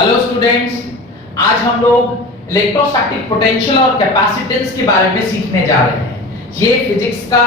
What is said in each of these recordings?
Hello students, आज हम लोग इलेक्ट्रोस्टैटिक पोटेंशियल और कैपेसिटेंस के बारे में सीखने जा रहे हैं। ये फिजिक्स का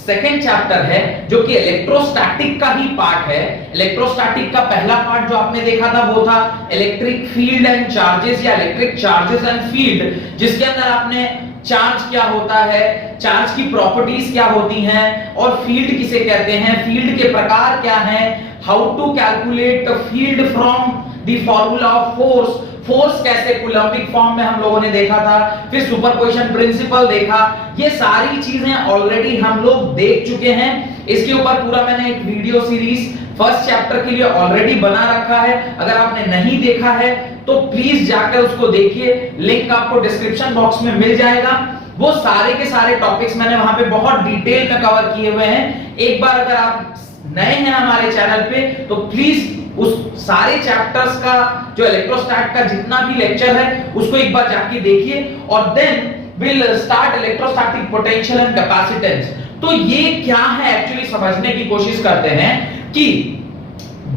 सेकंड चैप्टर है जो कि इलेक्ट्रोस्टैटिक का ही पार्ट है। इलेक्ट्रोस्टैटिक का पहला पार्ट जो आपने देखा था वो था इलेक्ट्रिक फील्ड एंड चार्जेस या इलेक्ट्रिक चार्जेस एंड फील्ड, जिसके अंदर आपने चार्ज क्या होता है, चार्ज की प्रॉपर्टीज क्या होती हैं और फील्ड किसे कहते हैं, फील्ड के प्रकार क्या हैं, how to calculate the field from the formula of force, force कैसे कूलम्बिक फॉर्म में हम लोगों ने देखा था, फिर सुपरपोजिशन प्रिंसिपल देखा। ये सारी चीजें ऑलरेडी हम लोग देख चुके हैं। इसके ऊपर पूरा मैंने एक वीडियो सीरीज फर्स्ट चैप्टर के लिए ऑलरेडी बना रखा है। अगर आपने नहीं देखा है तो प्लीज जाकर उसको देखिए, लिंक आपको डिस्क्रिप्शन बॉक्स में मिल जाएगा। वो सारे के सारे टॉपिक्स मैंने वहां पे बहुत डिटेल में कवर किए हुए हैं। एक बार अगर आप नए हैं हमारे चैनल पे तो प्लीज उस सारे चैप्टर्स का जो इलेक्ट्रोस्टैट का जितना भी लेक्चर है उसको एक बार जाके देखिए और then will start electrostatic potential and capacitance. तो ये क्या है एक्चुअली समझने की कोशिश करते हैं कि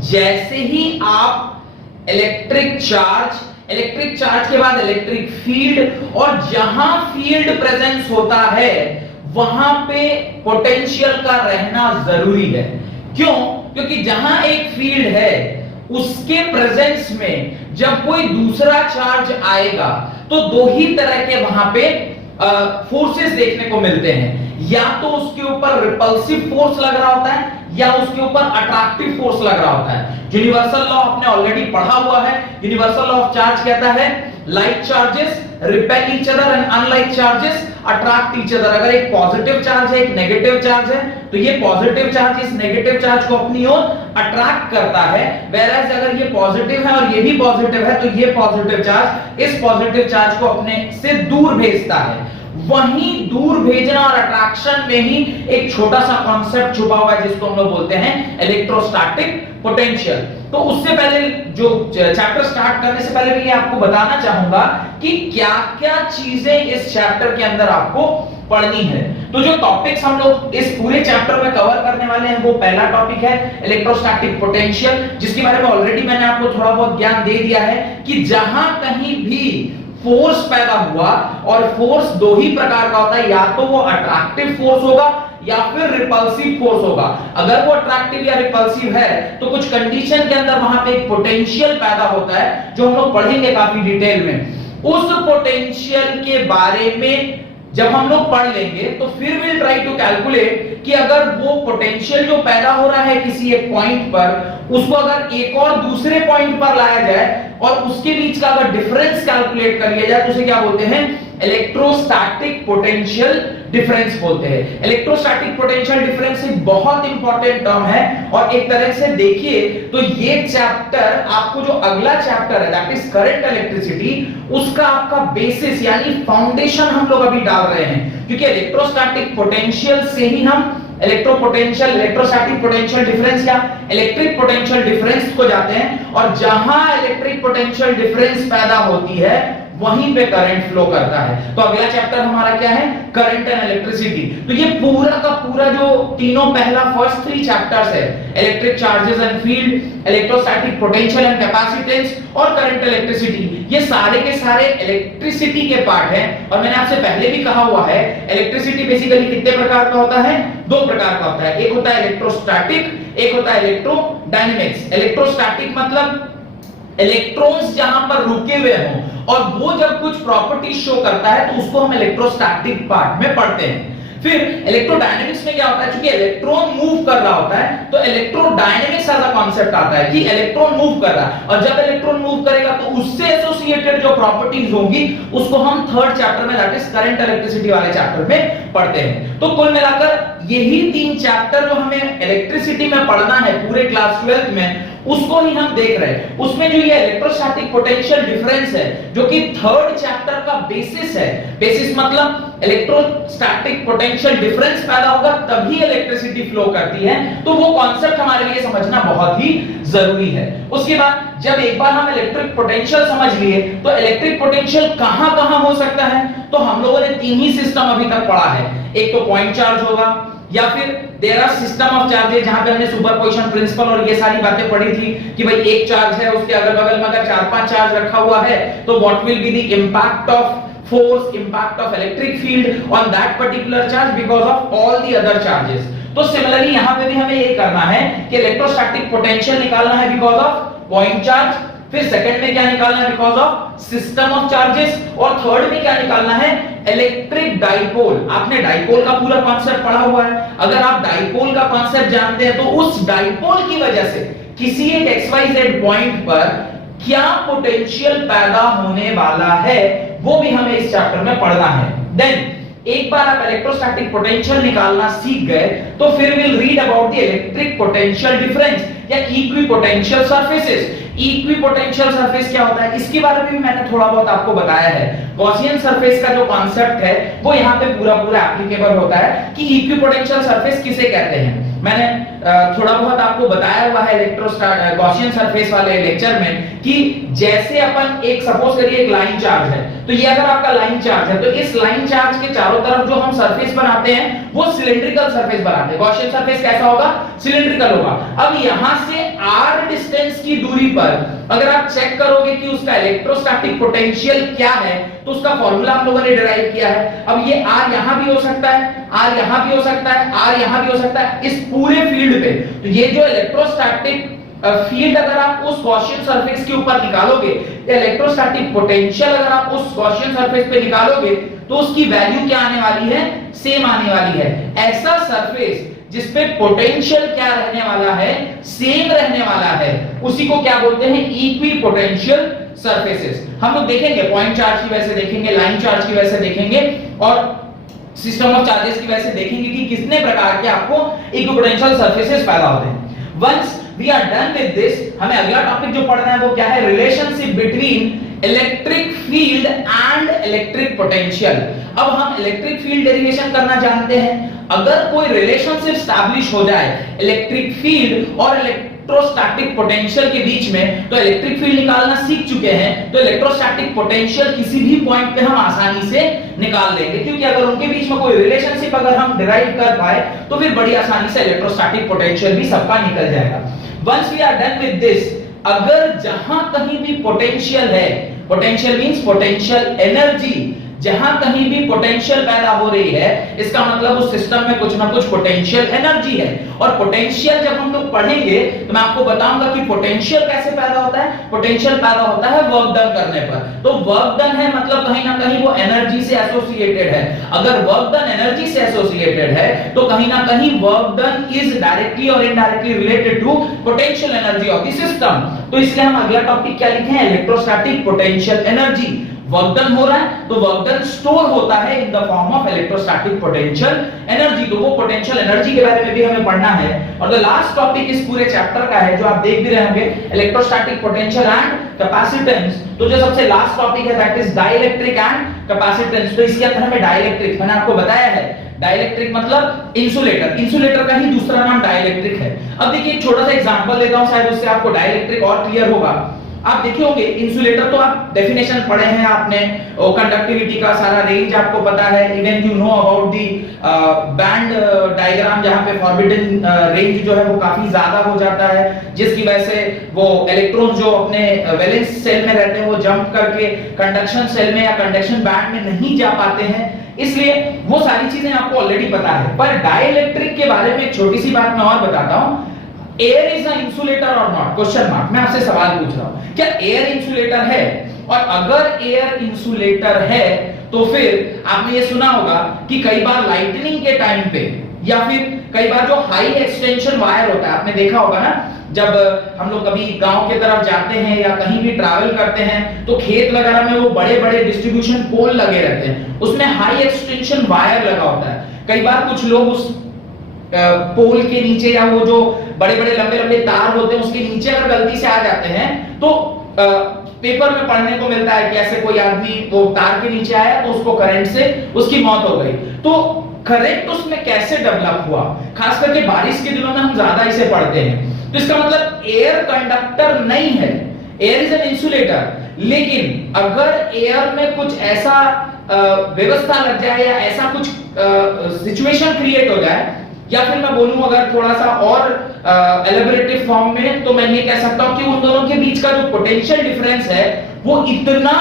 जैसे ही आप इलेक्ट्रिक चार्ज के बाद इलेक्ट्रिक फील्ड, और जहां फील्ड प्रेजेंस होता है वहां पे पोटेंशियल का रहना जरूरी है। क्यों? क्योंकि जहां एक फील्ड है उसके प्रेजेंस में जब कोई दूसरा चार्ज आएगा तो दो ही तरह के वहां पे फोर्सेस देखने को मिलते हैं। या तो उसके ऊपर रिपल्सिव फोर्स लग रहा होता है या उसके ऊपर अट्रैक्टिव फोर्स लग रहा होता है। यूनिवर्सल लॉ आपने ऑलरेडी पढ़ा हुआ है। यूनिवर्सल लॉ ऑफ चार्ज कहता है like charges repel each other and unlike charges attract each other. अगर एक पॉजिटिव चार्ज है एक नेगेटिव चार्ज है तो ये पॉजिटिव चार्ज इस नेगेटिव चार्ज को अपनी ओर अट्रैक्ट करता है, वेयरएज अगर ये पॉजिटिव है और ये भी पॉजिटिव है तो ये पॉजिटिव चार्ज इस पॉजिटिव चार्ज को अपने से दूर भेजता है। वहीं दूर भेजना और अट्रैक्शन में ही एक छोटा सा कॉन्सेप्ट छुपा हुआ है जिसको हम लोग बोलते हैं इलेक्ट्रोस्टैटिक पोटेंशियल। तो उससे पहले जो चैप्टर स्टार्ट करने से पहले मैं ये आपको बताना चाहूंगा कि क्या-क्या चीजें इस चैप्टर के अंदर आपको पढ़नी है। तो जो टॉपिक्स हम लोग इस पूरे चैप्टर में कवर करने वाले हैं वो पहला टॉपिक है इलेक्ट्रोस्टैटिक पोटेंशियल, जिसके बारे में ऑलरेडी मैंने आपको थोड़ा बहुत ज्ञान दे दिया है कि जहां कहीं भी फोर्स पैदा हुआ, और फोर्स दो ही प्रकार का होता है, या तो वो अट्रैक्टिव फोर्स होगा या फिर रिपल्सिव फोर्स होगा। अगर वो अट्रैक्टिव या रिपल्सिव है तो कुछ कंडीशन के अंदर वहां पे एक पोटेंशियल पैदा होता है जो हम लोग पढ़ेंगे काफी डिटेल में। उस पोटेंशियल के बारे में जब हम लोग पढ़ लेंगे तो फिर विल ट्राई टू कैलकुलेट कि अगर वो पोटेंशियल जो पैदा हो रहा है किसी एक पॉइंट पर, उसको अगर एक और दूसरे पॉइंट पर लाया जाए और उसके बीच का अगर डिफरेंस कैलकुलेट कर लिया जाए तो उसे क्या बोलते हैं, इलेक्ट्रोस्टैटिक पोटेंशियल डिफरेंस बोलते हैं। इलेक्ट्रोस्टैटिक पोटेंशियल डिफरेंस एक बहुत इंपॉर्टेंट टर्म है और एक तरह से देखिए तो ये चैप्टर आपको जो अगला चैप्टर है दैट इज करंट इलेक्ट्रिसिटी, उसका आपका बेसिस यानी फाउंडेशन हम लोग अभी डाल रहे हैं। क्योंकि इलेक्ट्रोस्टैटिक पोटेंशियल से ही हम इलेक्ट्रोस्टैटिक पोटेंशियल डिफरेंस या इलेक्ट्रिक पोटेंशियल डिफरेंस को जाते हैं, और जहां इलेक्ट्रिक पोटेंशियल डिफरेंस पैदा होती है वहीं पे करंट फ्लो करता है। तो अगला चैप्टर हमारा क्या है, करंट एंड इलेक्ट्रिसिटी। तो ये पूरा का पूरा जो तीनों पहला फर्स्ट 3 चैप्टर्स है, electric charges and field, electrostatic potential and capacitance और करंट इलेक्ट्रिसिटी, ये सारे के सारे इलेक्ट्रिसिटी के पार्ट हैं। और मैंने आपसे पहले भी कहा हुआ है इलेक्ट्रिसिटी बेसिकली कितने प्रकार का होता है, 2 प्रकार का होता है। एक होता है इलेक्ट्रोस्टैटिक, एक होता है इलेक्ट्रोडायनेमिक्स। इलेक्ट्रोस्टैटिक मतलब इलेक्ट्रॉन्स जहां पर रुके हुए हों और वो जब कुछ प्रॉपर्टी शो करता है तो उसको हम इलेक्ट्रोस्टैटिक पार्ट में पढ़ते हैं। फिर इलेक्ट्रोडायनेमिक्स में क्या होता है, क्योंकि इलेक्ट्रॉन मूव कर रहा होता है तो इलेक्ट्रोडायनेमिक्स ऐसा कॉन्सेप्ट आता है कि इलेक्ट्रॉन मूव कर रहा है, और जब इलेक्ट्रॉन मूव करेगा तो उससे एसोसिएटेड जो प्रॉपर्टीज होंगी उसको हम थर्ड चैप्टर में दैट इज करंट इलेक्ट्रिसिटी वाले चैप्टर में पढ़ते हैं। तो कुल मिलाकर यही 3 चैप्टर जो हमें इलेक्ट्रिसिटी में पढ़ना है पूरे क्लास 12 में, उसको ही हम देख रहे हैं। उसमें जो ये इलेक्ट्रोस्टैटिक पोटेंशियल डिफरेंस है जो कि थर्ड चैप्टर का बेसिस है, बेसिस मतलब इलेक्ट्रोस्टैटिक पोटेंशियल डिफरेंस पैदा होगा तभी इलेक्ट्रिसिटी फ्लो करती है, तो वो कॉन्सेप्ट हमारे लिए समझना बहुत ही जरूरी है। उसके बाद जब एक बार हम इलेक्ट्रिक पोटेंशियल समझ लिए तो इलेक्ट्रिक पोटेंशियल कहां-कहां हो सकता है, तो हम लोगों ने 3 ही सिस्टम अभी तक पढ़ा है। एक तो पॉइंट चार्ज होगा, या फिर there are system of charges, जहां पे हमने सुपरपोजिशन प्रिंसिपल और ये सारी बातें पढ़ी थी कि भाई एक चार्ज है, उसके अगल बगल में अगर 4-5 चार्ज रखा हुआ है तो what will be the impact of force, impact of electric field on that particular charge because of all the other charges. तो सिमिलरली यहां पे भी हमें ये करना है कि इलेक्ट्रोस्टैटिक पोटेंशियल निकालना है बिकॉज ऑफ पॉइंट चार्ज, फिर सेकंड में क्या निकालना है because of system of charges, और थर्ड में क्या निकालना है इलेक्ट्रिक डाइपोल। आपने डाइपोल का पूरा कॉन्सेप्ट पढ़ा हुआ है, अगर आप डाइपोल का कॉन्सेप्ट जानते हैं तो उस डाइपोल की वजह से किसी एक XYZ पॉइंट पर क्या पोटेंशियल पैदा होने वाला है वो भी हमें इस चैप्टर में पढ़ना है। देन एक बार आप इलेक्ट्रोस्टैटिक पोटेंशियल निकालना सीख गए तो फिर will read about the electric potential difference या इक्विपोटेंशियल सरफेसेस। इक्विपोटेंशियल सरफेस क्या होता है इसके बारे में भी मैंने थोड़ा बहुत आपको बताया है। गॉसियन सरफेस का जो कॉन्सेप्ट है वो यहाँ पे पूरा एप्लीकेबल होता है कि इक्विपोटेंशियल सरफेस किसे कहते हैं। मैंने थोड़ा बहुत आपको बताया हुआ है गॉसियन सरफेस वाले लेक्चर में कि जैसे अपन एक सपोज करिए एक लाइन चार्ज है, तो ये अगर आपका लाइन चार्ज है तो इस लाइन चार्ज के चारों तरफ जो हम सरफेस बनाते हैं वो सिलिंड्रिकल सरफेस बनाते हैं। गॉसियन सरफेस कैसा होगा? सिलिंड्रिकल होगा। अब यहां से r डिस्टेंस की दूरी पर अगर आप चेक करोगे कि उसका इलेक्ट्रोस्टैटिक पोटेंशियल क्या है तो उसका फॉर्मूला हम लोगों ने डिराइव किया है। अब ये r यहां भी हो सकता है, r यहां भी हो सकता है, r यहां भी हो सकता है, इस पूरे फील्ड पे। तो ये जो इलेक्ट्रोस्टैटिक फील्ड अगर आप उस गॉसियन सरफेस के ऊपर निकालोगे, इलेक्ट्रोस्टैटिक पोटेंशियल अगर आप उस गॉसियन सरफेस पे निकालोगे तो उसकी वैल्यू क्या आने वाली है? सेम आने वाली है। ऐसा सरफेस जिसपे पोटेंशियल क्या रहने वाला है? सेम रहने वाला है, उसी को क्या बोलते हैं? Equipotential surfaces. हम लोग देखेंगे पॉइंट चार्ज की वजह से देखेंगे, लाइन चार्ज की वजह से देखेंगे और सिस्टम ऑफ चार्जेस की वजह से देखेंगे कि कितने प्रकार के आपको इक्विपोटेंशियल सरफेसेस पैदा होते हैं। Once we are done with this, हमें अगला टॉपिक जो पढ़ना है वो क्या है? Relationship between electric field and electric potential. अब हम इलेक्ट्रिक फील्ड डेरिवेशन करना जानते हैं। अगर कोई रिलेशनशिप स्टैब्लिश हो जाए इलेक्ट्रिक फील्ड और इलेक्ट्रोस्टैटिक पोटेंशियल के बीच में, तो इलेक्ट्रिक फील्ड निकालना सीख चुके हैं तो इलेक्ट्रोस्टैटिक पोटेंशियल किसी भी पॉइंट पे हम आसानी से निकाल देंगे, क्योंकि अगर उनके बीच में कोई रिलेशनशिप अगर हम डिराइव कर पाए तो फिर बड़ी आसानी से इलेक्ट्रोस्टैटिक पोटेंशियल भी सबका निकल जाएगा। Once we are done with this, अगर जहां कहीं भी पोटेंशियल है, पोटेंशियल मींस पोटेंशियल एनर्जी, जहां कहीं भी पोटेंशियल पैदा हो रही है इसका मतलब उस सिस्टम में कुछ ना कुछ पोटेंशियल एनर्जी है। और पोटेंशियल जब हम लोग पढ़ेंगे तो मैं आपको बताऊंगा कि पोटेंशियल कैसे पैदा होता है। पोटेंशियल पैदा होता है वर्क डन करने पर। तो वर्क डन है मतलब कहीं ना कहीं वो एनर्जी से एसोसिएटेड है। अगर वर्क डन एनर्जी से एसोसिएटेड है तो कहीं ना कहीं वर्क डन इज डायरेक्टली और indirectly related to potential energy of the system. तो इसलिए हम अगला टॉपिक क्या लिखे हैं? Electrostatic potential energy. Work done हो रहा है तो वर्क डन स्टोर होता है in the form of electrostatic potential energy. तो वो पोटेंशियल एनर्जी के बारे में भी हमें पढ़ना है। और द लास्ट टॉपिक इस पूरे चैप्टर का है जो आप देख भी रहे होंगे, इलेक्ट्रोस्टैटिक पोटेंशियल एंड कैपेसिटेंस। तो जो सबसे लास्ट टॉपिक है that is dielectric and capacitance. तो इसके अंदर हमें डाइलेक्ट्रिक, मैंने आपको बताया है डाइलेक्ट्रिक मतलब इंसुलेटर। इंसुलेटर का ही दूसरा नाम डाइलेक्ट्रिक है। अब देखिए एक छोटा सा एग्जांपल देता हूं, शायद उससे आपको डाइलेक्ट्रिक और क्लियर होगा। आप देखे होंगे इंसुलेटर तो आप डेफिनेशन पढ़े हैं आपने, कंडक्टिविटी का सारा रेंज आपको पता है। Even you know about the band diagram जहां पे फॉरबिडन रेंज जो है वो काफी ज्यादा हो जाता है, जिसकी वजह से वो इलेक्ट्रॉन जो अपने वैलेंस सेल में रहते हैं वो जंप करके कंडक्शन सेल में या कंडक्शन बैंड में नहीं जा पाते हैं। इसलिए वो सारी चीजें आपको ऑलरेडी पता है। पर डाइलेक्ट्रिक के बारे में एक छोटी सी बात मैं और बताता हूं। एयर इज अ इंसुलेटर और नॉट? Question mark. मैं आपसे सवाल पूछ रहा हूं, क्या एयर इंसुलेटर है? और अगर एयर इंसुलेटर है तो फिर आपने ये सुना होगा कि कई बार लाइटनिंग के टाइम पे या फिर कई बार जो हाई एक्सटेंशन वायर होता है, आपने देखा होगा ना, जब हम लोग कभी गांव के तरफ जाते हैं या कहीं भी ट्रैवल करते हैं तो खेत वगैरह में वो बड़े बड़े डिस्ट्रीब्यूशन पोल लगे रहते हैं, उसमें हाई एक्सटेंशन वायर लगा होता है। कई बार कुछ लोग उस पोल के नीचे या वो जो बड़े बड़े लंबे लंबे तार होते हैं उसके नीचे अगर गलती से आ जाते हैं तो पेपर में पढ़ने को मिलता है कि ऐसे कोई आदमी वो तार के नीचे आया तो उसको करंट से उसकी मौत हो गई। तो करंट उसमें कैसे डेवलप हुआ? खास करके बारिश के दिनों में हम ज्यादा इसे पढ़ते हैं। तो इसका मतलब एयर कंडक्टर नहीं है, एयर इज एन इंसुलेटर। लेकिन अगर एयर में कुछ ऐसा व्यवस्था लग जाए या ऐसा कुछ सिचुएशन क्रिएट हो जाए या फिर मैं बोलूं अगर थोड़ा सा और एलेबोरेटिव फॉर्म में, तो मैं ये कह सकता हूं कि उन दोनों के बीच का जो पोटेंशियल डिफरेंस है वो इतना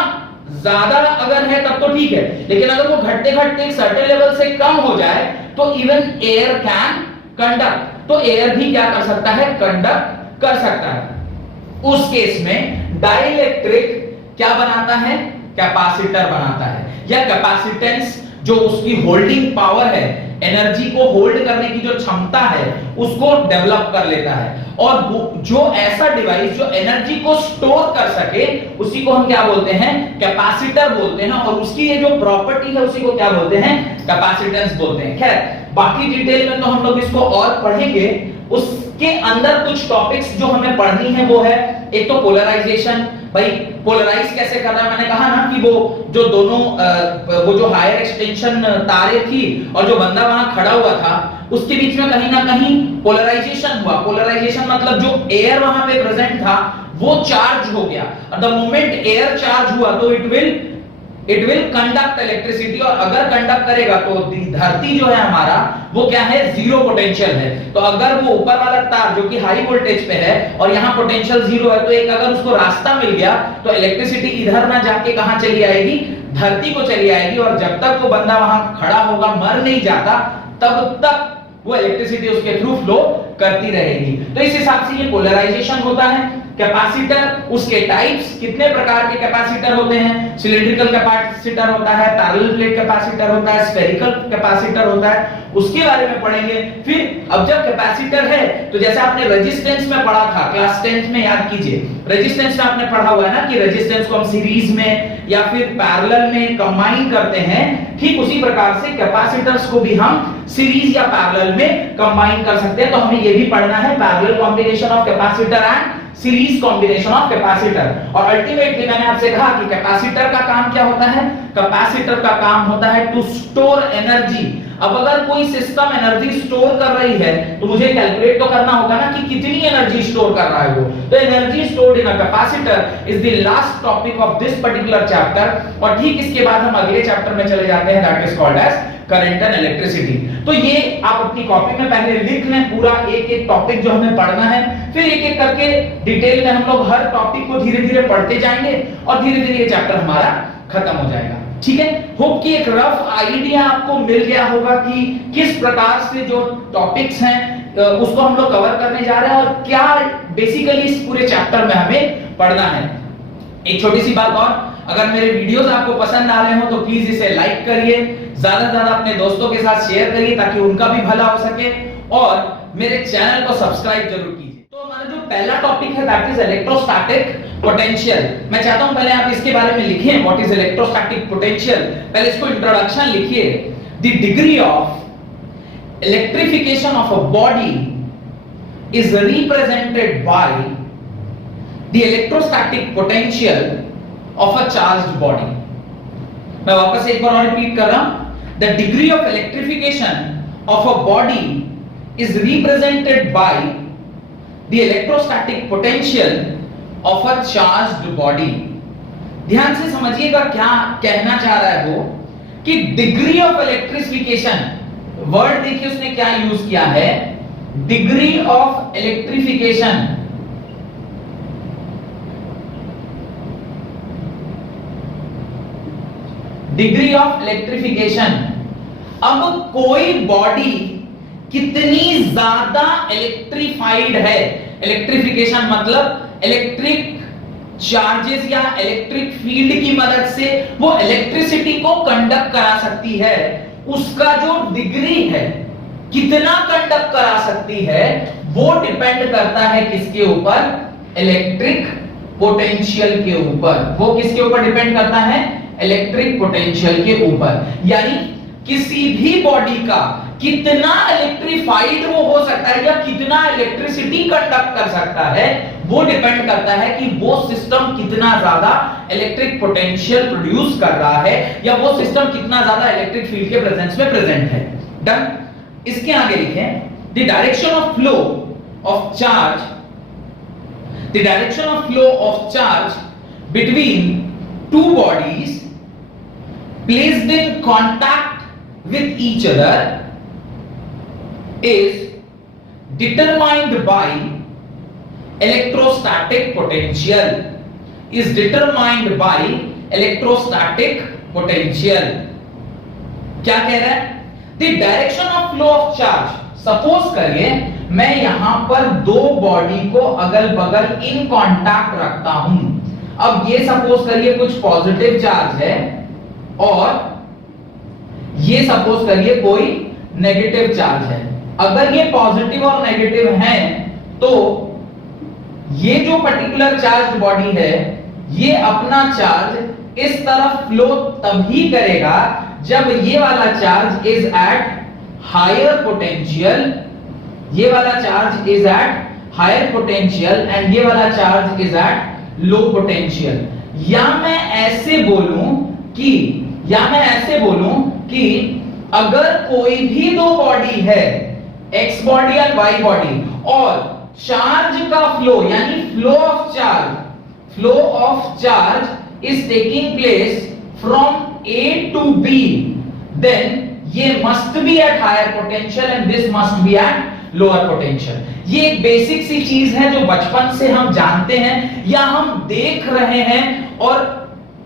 ज्यादा अगर है तब तो ठीक है, लेकिन अगर वो घटते घटते एक सर्टेन लेवल से कम हो जाए तो इवन एयर कैन कंडक्ट, तो एयर भी क्या कर सकता है, कंडक्ट कर सकता है। उस केस में डाइलेक्ट्रिक क्या बनाता है, कैपेसिटर बनाता है, या कैपेसिटेंस जो उसकी होल्डिंग पावर है, एनर्जी को होल्ड करने की जो क्षमता है उसको डेवलप कर लेता है। और जो ऐसा डिवाइस जो एनर्जी को स्टोर कर सके उसी को हम क्या बोलते हैं, कैपेसिटर बोलते हैं, और उसकी ये जो प्रॉपर्टी है उसी को क्या बोलते हैं, कैपेसिटेंस बोलते हैं। खैर बाकी डिटेल में तो हम लोग इसको और पढ़ेंगे। उसके अंदर कुछ टॉपिक्स जो हमें पढ़नी है वो है, एक तो पोलराइजेशन, भाई पोलराइज कैसे करना है। मैंने कहा ना कि वो जो दोनों वो जो हायर एक्सटेंशन तारे थी और जो बंदा वहां खड़ा हुआ था उसके बीच में कहीं ना कहीं पोलराइजेशन हुआ। पोलराइजेशन मतलब जो एयर वहां पे प्रेजेंट था वो चार्ज हो गया, और द मोमेंट एयर चार्ज हुआ तो इट विल कंडक्ट इलेक्ट्रिसिटी, और अगर कंडक्ट करेगा तो धरती जो है हमारा वो क्या है, जीरो पोटेंशियल है। तो अगर वो ऊपर वाला तार जो कि हाई वोल्टेज पे है और यहाँ पोटेंशियल जीरो है, तो एक अगर उसको रास्ता मिल गया तो इलेक्ट्रिसिटी इधर ना जाके कहां चली आएगी, धरती को चली आएगी, और जब तक वो बंदा वहां खड़ा होगा, मर नहीं जाता, तब तक वो इलेक्ट्रिसिटी उसके थ्रू फ्लो करती रहेगी। तो इस हिसाब से ये पोलराइजेशन होता है। कैपेसिटर, उसके टाइप्स, कितने प्रकार के कैपेसिटर होते हैं, सिलिंड्रिकल कैपेसिटर होता है, पैरेलल प्लेट कैपेसिटर होता है, स्फेरिकल कैपेसिटर होता है, उसके बारे में पढ़ेंगे। फिर अब जब कैपेसिटर है तो जैसे आपने रेजिस्टेंस में पढ़ा था क्लास 10th में, याद कीजिए रेजिस्टेंस में आपने पढ़ा हुआ है ना कि रेजिस्टेंस को हम सीरीज में या फिर पैरेलल में कंबाइन करते हैं, ठीक उसी प्रकार से कैपेसिटर्स को भी हम सीरीज या पैरेलल में कंबाइन कर सकते हैं। तो हमें ये भी पढ़ना है, parallel combination of capacitor and series combination of capacitor. और अल्टीमेटली मैंने आपसे कहा कि कैपेसिटर का काम क्या होता है, कैपेसिटर का काम होता है टू स्टोर एनर्जी। अब अगर कोई सिस्टम एनर्जी स्टोर कर रही है तो मुझे कैलकुलेट तो करना होगा ना कि कितनी एनर्जी स्टोर कर रहा है वो। तो energy stored in a capacitor is the last topic of this particular chapter, और ठीक इसके बाद हम अगले चैप्टर में चले जाते हैं, that is called as current and electricity. तो ये आप अपनी कॉपी में पहले लिख लें पूरा एक एक टॉपिक जो हमें पढ़ना है, फिर एक एक करके डिटेल में हम लोग हर टॉपिक को धीरे धीरे पढ़ते जाएंगे और धीरे धीरे ये चैप्टर हमारा खत्म हो जाएगा। ठीक है, होप कि एक रफ आइडिया आपको मिल गया होगा कि किस प्रकार से जो टॉपिक्स हैं उसको हम लोग कवर करने जा रहे हैं और क्या बेसिकली इस पूरे चैप्टर में हमें पढ़ना है। एक छोटी सी बात और, अगर मेरे वीडियोस आपको पसंद आ रहे हो तो प्लीज इसे लाइक करिए, ज्यादा से ज्यादा अपने दोस्तों के साथ शेयर करिए ताकि उनका भी भला हो सके, और मेरे चैनल को सब्सक्राइब जरूर कीजिए। तो हमारा जो पहला टॉपिक है दैट इज इलेक्ट्रोस्टैटिक पोटेंशियल। मैं चाहता हूं पहले आप इसके बारे में लिखें, व्हाट इज इलेक्ट्रोस्टैटिक पोटेंशियल। पहले इसको इंट्रोडक्शन लिखिए। The degree of electrification of a body is represented by the electrostatic potential of a charged body। मैं वापस एक बार और रिपीट कर रहा हूं, the degree of electrification of a body is represented by the electrostatic potential of a charged body। ध्यान से समझिएगा क्या कहना चाह रहा है वो, कि डिग्री ऑफ इलेक्ट्रिफिकेशन, वर्ड देखिए उसने क्या यूज किया है, degree of electrification. Degree of electrification, अब कोई बॉडी कितनी ज्यादा इलेक्ट्रिफाइड है, इलेक्ट्रिफिकेशन मतलब इलेक्ट्रिक चार्जेस या इलेक्ट्रिक फील्ड की मदद से वो इलेक्ट्रिसिटी को कंडक्ट करा सकती है, उसका जो डिग्री है कितना कंडक्ट करा सकती है वो डिपेंड करता है किसके ऊपर, इलेक्ट्रिक पोटेंशियल के ऊपर। वो किसके ऊपर डिपेंड करता है, इलेक्ट्रिक पोटेंशियल के ऊपर। यानी किसी भी बॉडी का कितना इलेक्ट्रिफाइड वो हो सकता है या कितना इलेक्ट्रिसिटी कंडक्ट कर सकता है वो डिपेंड करता है कि वो सिस्टम कितना ज्यादा इलेक्ट्रिक पोटेंशियल प्रोड्यूस कर रहा है या वो सिस्टम कितना ज्यादा इलेक्ट्रिक फील्ड के प्रेजेंस में प्रेजेंट है। डन। इसके आगे लिखें, the direction of flow of charge, the direction of flow of charge between two bodies placed in contact with each other is determined by electrostatic potential, is determined by electrostatic potential. क्या कह रहा है? The direction of flow of charge, suppose करिए मैं यहां पर दो body को अगल बगल इन कांटेक्ट रखता हूं। अब ये सपोज करिए कुछ पॉजिटिव चार्ज है और ये सपोज करिए कोई नेगेटिव चार्ज है। अगर ये पॉजिटिव और नेगेटिव हैं तो ये जो पर्टिकुलर चार्ज बॉडी है ये अपना चार्ज इस तरफ फ्लो तभी करेगा जब ये वाला charge is at higher potential, ये वाला charge is at higher potential and ये वाला charge is at low potential. या मैं ऐसे बोलूं कि अगर कोई भी दो बॉडी है, एक्स बॉडी और वाई बॉडी, और चार्ज का फ्लो यानी flow of charge is taking place from A to B, then ये must be at higher potential and this must be at lower potential। ये एक बेसिक सी चीज है जो बचपन से हम जानते हैं या हम देख रहे हैं और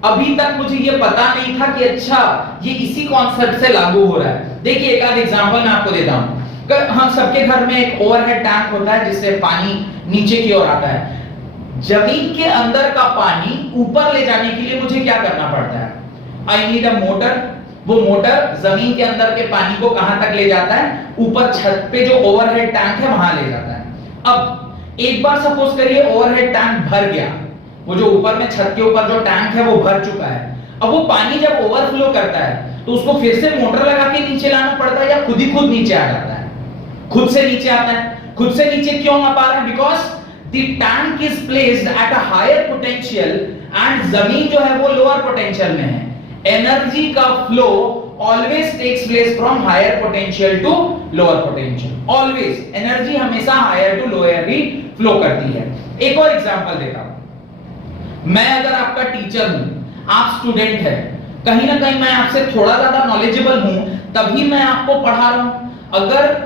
अभी तक मुझे ये पता नहीं था कि अच्छा ये इसी कॉन्सेप्ट से लागू हो रहा है। देखिए एक आध एग्जांपल मैं आपको देता हूं। हम सबके घर में एक ओवरहेड टैंक होता है जिससे पानी नीचे की ओर आता है। जमीन के अंदर का पानी ऊपर ले जाने के लिए मुझे क्या करना पड़ता है? I need a motor. वो मोटर जमीन के अंदर के पानी को कहां तक ले जाता है? ऊपर छत पे जो ओवरहेड टैंक है वहां ले जाता है। अब एक बार सपोज करिए ओवरहेड टैंक भर गया, वो जो ऊपर में छत के ऊपर जो टैंक है वो भर चुका है। अब वो पानी जब ओवरफ्लो करता है तो उसको फिर से मोटर लगा के नीचे लाना पड़ता है या खुद ही खुद नीचे आ जाता है? खुद से नीचे आता है। खुद से नीचे क्यों आ पा रहा है? Because the tank is placed at a higher potential and जमीन जो है वो लोअर पोटेंशियल में है। एनर्जी का flow always takes place from higher potential to lower potential. Always energy हमेशा हायर टू लोअर ही फ्लो करती है। एक और एग्जांपल देता हूं। मैं अगर आपका टीचर हूं, आप स्टूडेंट है, कहीं ना कहीं मैं आपसे थोड़ा ज्यादा नॉलेजेबल हूं तभी मैं आपको पढ़ा रहा हूं। अगर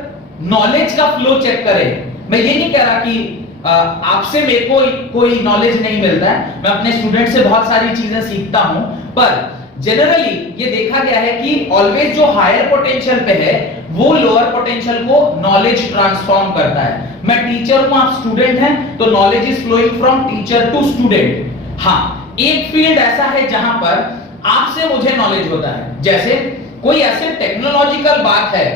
नॉलेज का फ्लो चेक करें, मैं ये नहीं कह रहा कि आपसे मेरे को कोई नॉलेज नहीं मिलता है, मैं अपने स्टूडेंट से बहुत सारी चीजें सीखता हूं, पर जनरली ये देखा गया है कि ऑलवेज जो हायर पोटेंशियल पे है वो लोअर पोटेंशियल को नॉलेज ट्रांसफॉर्म करता है। मैं टीचर हूं, आप स्टूडेंट हैं, तो knowledge is flowing from teacher to student. हां, एक फील्ड ऐसा है जहां पर आपसे मुझे नॉलेज होता है। जैसे कोई ऐसे टेक्नोलॉजिकल बात है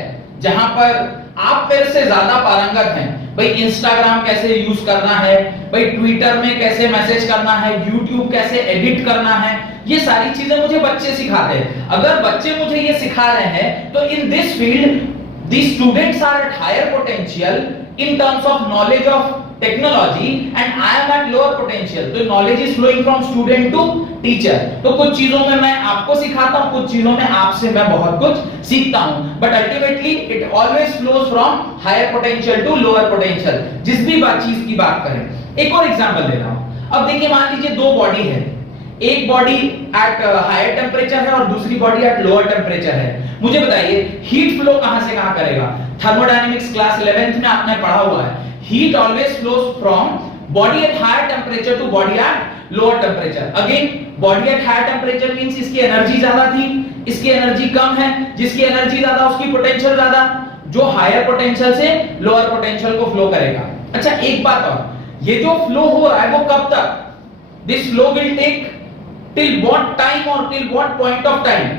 जहां पर आप मेरे से ज्यादा पारंगत हैं। भाई इंस्टाग्राम कैसे यूज करना है, भाई ट्विटर में कैसे मैसेज करना है, यूट्यूब कैसे एडिट करना है, ये सारी चीजें मुझे बच्चे सिखाते हैं। अगर बच्चे मुझे ये सिखा रहे हैं तो in this field the students are at higher potential in terms of knowledge of technology and I am at lower potential। तो knowledge is flowing from student to teacher। तो कुछ चीजों में मैं आपको सिखाता हूं, कुछ चीजों में आपसे मैं बहुत कुछ सीखता हूं, but ultimately it always flows from higher potential to lower potential। जिस भी चीज की बात करें, एक और एग्जांपल देता हूं। अब देखिए मान लीजिए दो बॉडी है, एक बॉडी एट हायर टेम्परेचर है और दूसरी बॉडी एट लोअर टेम्परेचर है। मुझे बताइए हीट फ्लो कहां से कहां करेगा? थर्मोडायनेमिक्स क्लास 11th में आपने पढ़ा हुआ है, heat always flows from body at higher temperature to body at lower temperature. Again body at higher temperature means इसकी एनर्जी ज्यादा थी, इसकी एनर्जी कम है, जिसकी एनर्जी ज्यादा उसकी पोटेंशियल ज्यादा, जो हायर पोटेंशियल से लोअर पोटेंशियल को फ्लो करेगा। अच्छा एक बात और, ये जो फ्लो हो रहा है वो कब तक? This flow will take till what time और till what point of time?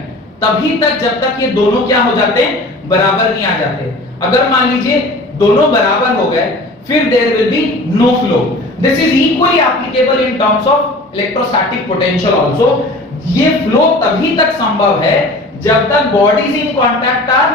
तभी तक जब तक ये दोनों क्या हो जाते हैं, बराबर नहीं आ जाते। अगर मान लीजिए दोनों बराबर हो गए फिर there will be no flow। This is equally applicable in terms of electrostatic potential also। ये फ्लो तभी तक संभव है जब तक bodies in contact are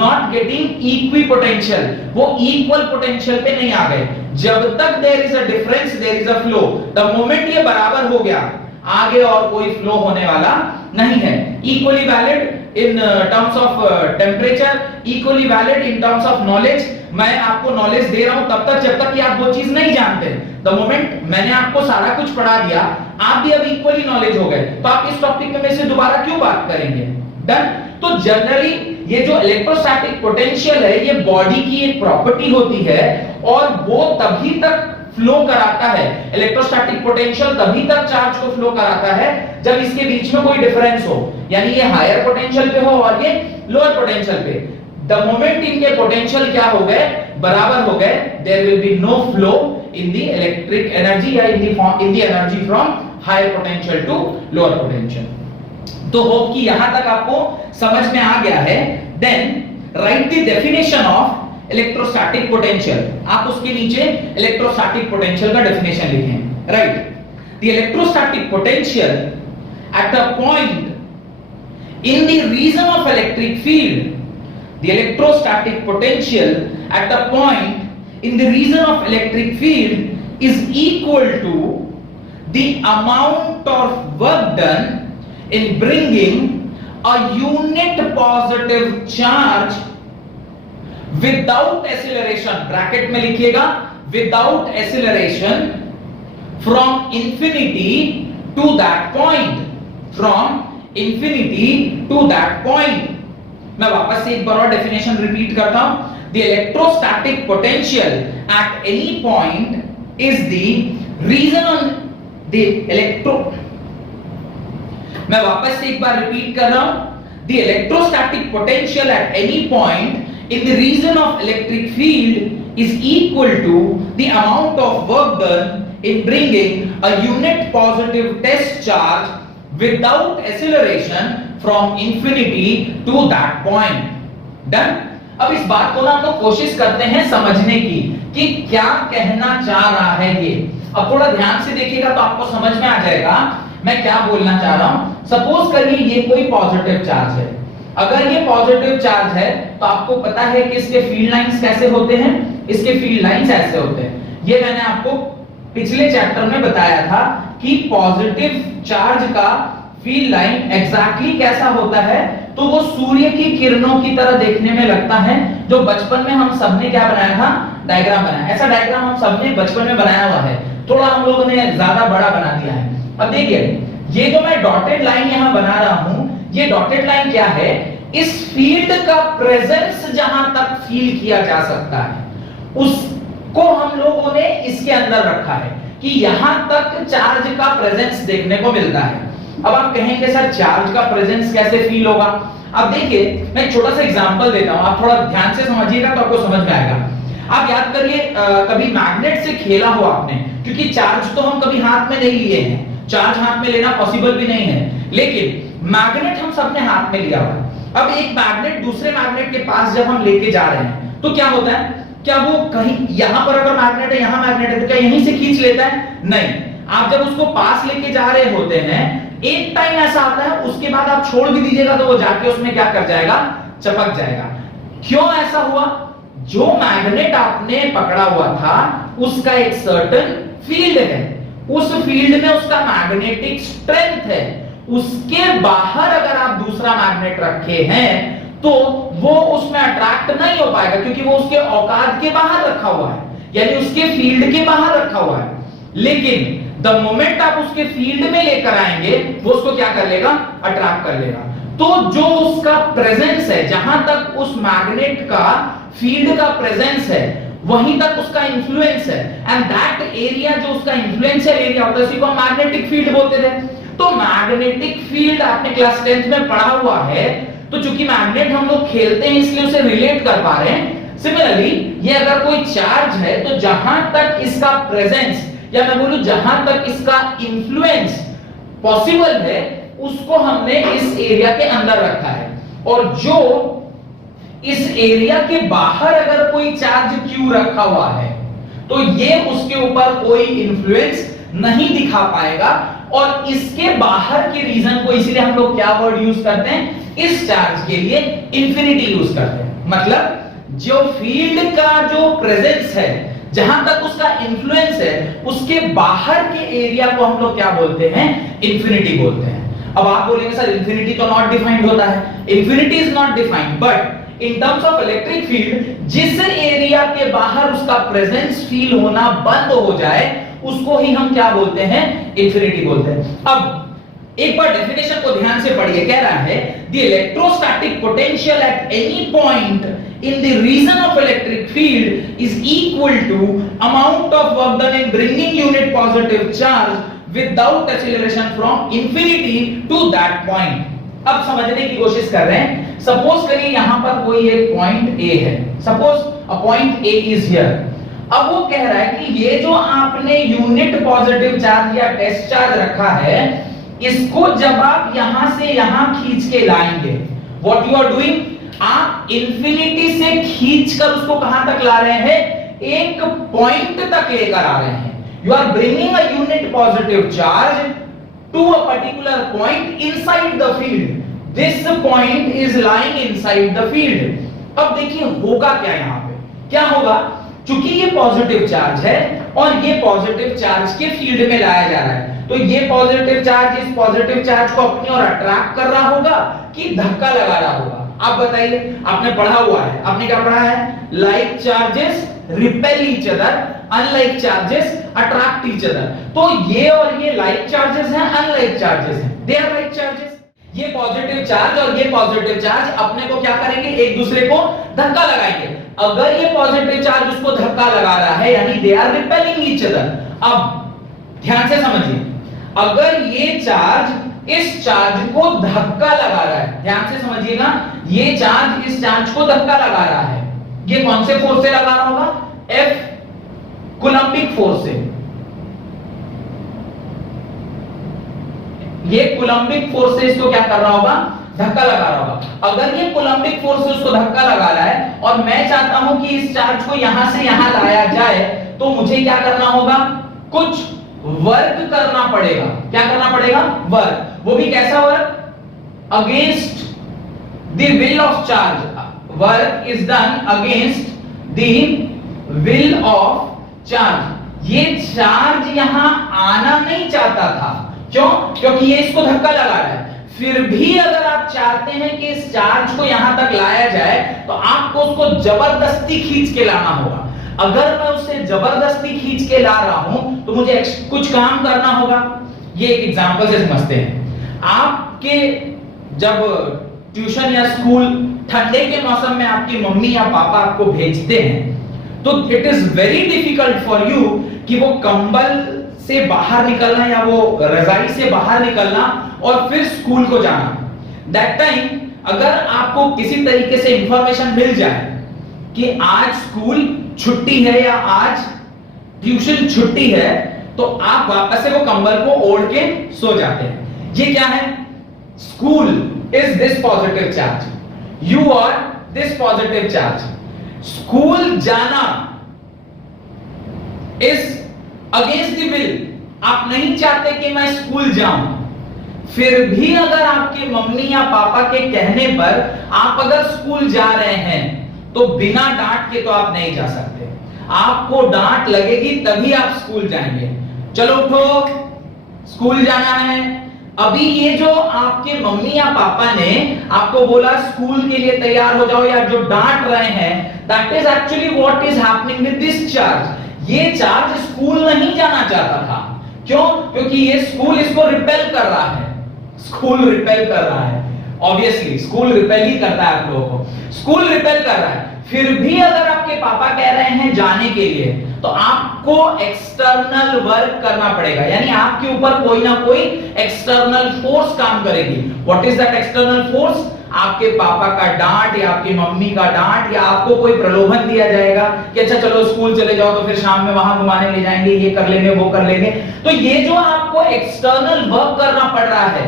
not getting equipotential, वो equal potential पे नहीं आ गए। जब तक there is a difference there is a flow। the moment ये बराबर हो गया आगे और कोई फ्लो होने वाला नहीं है। Equally valid in terms of temperature, equally valid in terms of knowledge. मैं आपको नॉलेज दे रहा हूं तब तक जब तक कि आप वो चीज नहीं जानते। द मोमेंट मैंने आपको सारा कुछ पढ़ा दिया, आप भी अब इक्वली नॉलेज हो गए, तो आप इस टॉपिक में मेरे से दोबारा क्यों बात करेंगे? डन। तो जनरली ये जो इलेक्ट्रोस्टैटिक पोटेंशियल है ये बॉडी की एक प्रॉपर्टी होती है और वो तभी तक फ्लो कराता है, इलेक्ट्रोस्टैटिक पोटेंशियल तभी तक चार्ज को फ्लो कराता है जब इसके बीच में कोई डिफरेंस हो, यानी ये हायर पोटेंशियल पे हो और ये लोअर पोटेंशियल पे। द मोमेंट इनके पोटेंशियल क्या हो गए, बराबर हो गए, there will be no flow in the electric energy या in the energy from higher potential to lower potential. तो होप कि यहां तक आपको समझ में आ गया है। Then write the definition of electrostatic potential, आप उसके नीचे इलेक्ट्रोस्टैटिक पोटेंशियल का डेफिनेशन लिखें। Right, the electrostatic potential at a point in the region of electric field, the electrostatic potential at a point in the region of electric field is equal to the amount of work done in bringing a unit positive charge without acceleration, bracket में लिखिएगा without acceleration from infinity to that point, from infinity to that point। मैं वापस से एक बार और definition repeat करता हूं। the electrostatic potential at any point is the reason on the मैं वापस से एक बार रिपीट कर रहा हूं। The electrostatic potential at any point in the region of electric field is equal to the amount of work done in bringing a unit positive test charge without acceleration from infinity to that point। Done? अब इस बात को ना हम लोग कोशिश करते हैं समझने की कि क्या कहना चाह रहा है ये। अब थोड़ा ध्यान से देखिएगा तो आपको समझ में आ जाएगा मैं क्या बोलना चाह रहा हूं। सपोज करिए ये कोई पॉजिटिव चार्ज है, अगर ये पॉजिटिव चार्ज है तो आपको पता है कि इसके फील्ड लाइंस कैसे होते हैं, इसके फील्ड लाइंस ऐसे होते हैं। ये मैंने आपको पिछले चैप्टर में बताया था कि पॉजिटिव चार्ज का फील्ड लाइन एग्जैक्टली कैसा होता है, तो वो सूर्य की किरणों की तरह देखने में लगता है, जो बचपन में हम सबने क्या बनाया था, डायग्राम बनाया। ऐसा डायग्राम हम सबने बचपन में बनाया हुआ है, थोड़ा हम लोगों ने ज्यादा बड़ा बना दिया है। अब देखिए ये जो मैं डॉटेड लाइन यहां बना रहा हूं, ये डॉटेड लाइन क्या है, इस फील्ड का प्रेजेंस जहां तक फील किया जा सकता है उसको हम लोगों ने इसके अंदर रखा है कि यहां तक चार्ज का प्रेजेंस देखने को मिलता है। अब आप कहेंगे सर चार्ज का प्रेजेंस कैसे फील होगा। अब देखिए मैं छोटा सा एग्जांपल देता हूं, आप थोड़ा ध्यान से समझिएगा तो आपको समझ में आएगा। आप याद करिए कभी मैग्नेट से खेला हो आपने, क्योंकि चार्ज तो हम कभी हाथ में नहीं लिए हैं, चार्ज हाथ में लेना पॉसिबल भी नहीं है, लेकिन मैग्नेट हम सबने हाथ में लिया हुआ। अब एक मैग्नेट दूसरे मैग्नेट के पास जब हम लेके जा रहे हैं तो क्या होता है, क्या वो कहीं यहां पर अगर मैग्नेट है, यहां मैग्नेट है, तो क्या यहीं से खींच लेता है? नहीं। आप जब उसको पास लेके जा रहे होते हैं, एक टाइम ऐसा आता है उसके बाद आप छोड़ भी दीजिएगा तो वो जाके उसमें क्या कर जाएगा, चपक जाएगा। क्यों ऐसा हुआ? जो मैग्नेट आपने पकड़ा हुआ था उसका एक सर्टेन फील्ड है, उस फील्ड में उसका मैग्नेटिक स्ट्रेंथ है, उसके बाहर अगर आप दूसरा मैग्नेट रखे हैं तो वो उसमें अट्रैक्ट नहीं हो पाएगा, क्योंकि वो उसके औकात के बाहर रखा हुआ है, यानी उसके फील्ड के बाहर रखा हुआ है। लेकिन द मोमेंट आप उसके फील्ड में लेकर आएंगे वो उसको क्या कर लेगा, अट्रैक्ट कर लेगा। तो जो उसका प्रेजेंस है, जहां तक उस मैग्नेट का फील्ड का प्रेजेंस है वहीं तक उसका इंफ्लुएंस है, एंड दैट एरिया जो उसका इंफ्लुएंशियल एरिया होता है उसी को हम मैग्नेटिक फील्ड बोलते थे। तो मैग्नेटिक फील्ड आपने क्लास 10th में पढ़ा हुआ है, तो चूंकि मैग्नेट हम लोग खेलते हैं इसलिए उसे रिलेट कर पा रहे हैं। सिमिलरली ये अगर कोई चार्ज है तो जहां तक इसका प्रेजेंस या मैं बोलूं जहां तक इसका इंफ्लुएंस पॉसिबल है उसको हमने इस एरिया के अंदर रखा है, और जो इस एरिया के बाहर अगर कोई चार्ज Q रखा हुआ है तो ये उसके ऊपर कोई इंफ्लुएंस नहीं दिखा पाएगा, और इसके बाहर के रीजन को इसलिए हम लोग क्या वर्ड यूज करते हैं, इस चार्ज के लिए इंफिनिटी यूज करते हैं। मतलब जो फील्ड का जो प्रेजेंस है, जहां तक उसका इंफ्लुएंस है, उसके बाहर के एरिया को हम लोग क्या बोलते हैं, इंफिनिटी बोलते हैं। अब आप बोलेंगे सर इंफिनिटी तो नॉट डिफाइंड होता है। Infinity is not defined, but in terms of electric field जिस एरिया के बाहर उसका प्रेजेंस फील होना बंद हो जाए उसको ही हम क्या बोलते हैं, इंफिनिटी बोलते हैं। अब एक बार डेफिनेशन को ध्यान से पढ़िए, कह रहा है the electrostatic potential at any point in the region of electric field is equal to amount of work done in bringing unit positive charge without acceleration from infinity to that point. अब समझने की कोशिश कर रहे हैं, suppose करिए यहां पर कोई एक पॉइंट A है, suppose a point A is here. अब वो कह रहा है कि ये जो आपने यूनिट पॉजिटिव चार्ज या टेस्ट चार्ज रखा है, इसको जब आप यहां से यहां खींच के लाएंगे, व्हाट यू आर डूइंग, आप इंफिनिटी से खींचकर उसको कहां तक ला रहे हैं, एक पॉइंट तक लेकर आ रहे हैं. You are bringing a unit positive charge to a particular point inside the field. This point is lying inside the field. अब देखिए होगा क्या, यहां पे क्या होगा, चूंकि ये पॉजिटिव चार्ज है और ये पॉजिटिव चार्ज के फील्ड में लाया जा रहा है, तो ये पॉजिटिव चार्ज इस पॉजिटिव चार्ज को अपनी ओर अट्रैक्ट कर रहा होगा कि धक्का लगा रहा होगा. आप बताइए, आपने पढ़ा हुआ है, आपने क्या पढ़ा है, like charges repel each other, unlike charges attract each other. तो ये और ये लाइक चार्जेस हैं, अनलाइक चार्जेस हैं, दे आर लाइक चार्जेस. ये पॉजिटिव चार्ज और ये पॉजिटिव चार्ज अपने को क्या करेंगे, एक दूसरे को धक्का लगाएंगे. अगर ये पॉजिटिव चार्ज उसको धक्का लगा रहा है यानी they are repelling each other. अब ध्यान से समझिए, अगर ये चार्ज इस चार्ज को धक्का लगा रहा है, ध्यान से समझिएगा, ये चार्ज इस चार्ज को धक्का लगा रहा है, ये कौन से फोर्स से लगा रहा होगा, F कूलम्बिक फोर्स से. ये कूलम्बिक फोर्स से इसको क्या कर रहा होगा, धक्का लगा रहा होगा. अगर ये कूलम्बिक फोर्स से उसको धक्का लगा रहा है और मैं चाहता हूं कि इस चार्ज को यहां से यहां लाया जाए, तो मुझे क्या करना होगा, कुछ वर्क करना पड़ेगा. क्या करना पड़ेगा, वर्क. वो भी कैसा work, against the will of charge. Work is done against the will of charge. ये चार्ज यहां आना नहीं चाहता था, क्यों, क्योंकि ये इसको धक्का लगा रहा है. फिर भी अगर आप चाहते हैं कि इस चार्ज को यहां तक लाया जाए, तो आपको उसको जबरदस्ती खींच के लाना होगा. अगर मैं उसे जबरदस्ती खींच के ला रहा हूं तो मुझे कुछ काम करना होगा. ये एक एग्जांपल से समझते हैं. आपके जब ट्यूशन या स्कूल ठंडे के मौसम में आपकी मम्मी या पापा आपको भेजते हैं, तो it is very difficult for you कि वो कंबल से बाहर निकलना या वो रजाई से बाहर निकलना और फिर स्कूल को जाना. दैट टाइम अगर आपको किसी तरीके से इंफॉर्मेशन मिल जाए कि आज स्कूल छुट्टी है या आज ट्यूशन छुट्टी है, तो आप वापस से वो कंबल को ओढ़ के सो जाते हैं. ये क्या है, school is this positive charge, you are this positive charge. School जाना इज अगेंस्ट द विल. आप नहीं चाहते कि मैं स्कूल जाऊं, फिर भी अगर आपके मम्मी या पापा के कहने पर आप अगर स्कूल जा रहे हैं, तो बिना डांट के तो आप नहीं जा सकते. आपको डांट लगेगी तभी आप स्कूल जाएंगे. चलो उठो, स्कूल जाना है. अभी ये जो आपके मम्मी या पापा ने आपको बोला स्कूल के लिए तैयार हो जाओ, या जो डांट रहे हैं, that is actually what is happening with this charge. ये चार्ज स्कूल नहीं जाना चाहता था. क्यों, क्योंकि ये स्कूल इसको रिपेल कर रहा है. स्कूल रिपेल कर रहा है, ऑब्वियसली स्कूल रिपेल ही करता है आप लोगों को. स्कूल रिपेल कर रहा है. फिर भी अगर आपके पापा कह रहे हैं जाने के लिए, तो आपको एक्सटर्नल वर्क करना पड़ेगा, यानी आपके ऊपर कोई ना कोई एक्सटर्नल फोर्स काम करेगी. What is that external force, आपके पापा का डांट या आपकी मम्मी का डांट, या आपको कोई प्रलोभन दिया जाएगा कि अच्छा चलो स्कूल चले जाओ, तो फिर शाम में वहां घुमाने ले जाएंगे, ये कर लेंगे वो कर लेंगे. तो ये जो आपको एक्सटर्नल वर्क करना पड़ रहा है,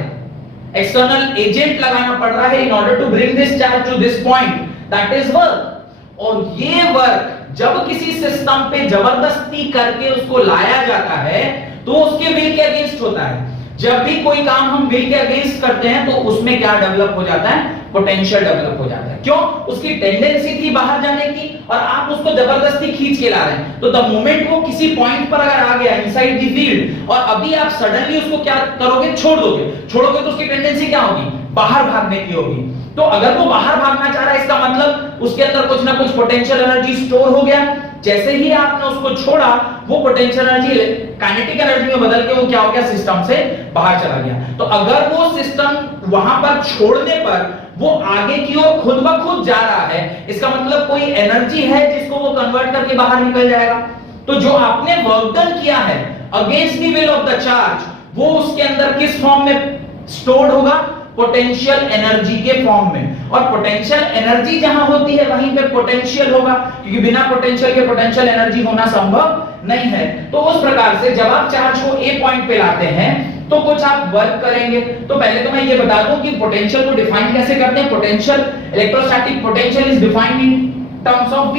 एक्सटर्नल एजेंट लगाना पड़ रहा है in order to bring this charge to this point, that is work. और ये वर्क जब किसी सिस्टम पे जबरदस्ती करके उसको लाया जाता है, तो उसके विल के अगेंस्ट होता है. जब भी कोई काम हम विल के अगेंस्ट करते हैं, तो उसमें क्या डेवलप हो जाता है, पोटेंशियल डेवलप हो जाता है. क्यों, उसकी टेंडेंसी थी बाहर जाने की और आप उसको जबरदस्ती खींच के ला रहे हैं. तो द मोमेंट वो किसी पॉइंट पर अगर आ गया इनसाइड द फील्ड, और अभी आप सडनली उसको क्या करोगे, छोड़ोगे तो उसकी टेंडेंसी क्या होगी, बाहर भागने की होगी. तो अगर वो बाहर भागना चाह रहा है, इसका मतलब उसके अंदर कुछ ना कुछ पोटेंशियल एनर्जी स्टोर हो गया. जैसे ही आपने उसको छोड़ा, वो पोटेंशियल एनर्जी काइनेटिक एनर्जी में बदल के वो क्या हो गया, सिस्टम से बाहर चला गया। तो अगर वो सिस्टम वहां पर छोड़ने पर वो आगे की ओर खुद ब खुद जा रहा है, इसका मतलब कोई एनर्जी है जिसको वो कन्वर्ट करके बाहर निकल जाएगा। तो जो आपने वर्क डन किया है against the will of the charge, वो उसके अंदर किस फॉर्म में स्टोर्ड होगा? पोटेंशियल एनर्जी के फॉर्म में। और पोटेंशियल एनर्जी जहां होती है वहीं पे पोटेंशियल होगा, क्योंकि बिना पोटेंशियल के पोटेंशियल एनर्जी होना संभव नहीं है। तो उस प्रकार से जब आप चार्ज को ए पॉइंट पे लाते हैं तो कुछ आप वर्क करेंगे। तो पहले तो मैं ये बता दूं कि पोटेंशियल को डिफाइन कैसे करते हैं। Potential, electrostatic potential is defined in terms of V।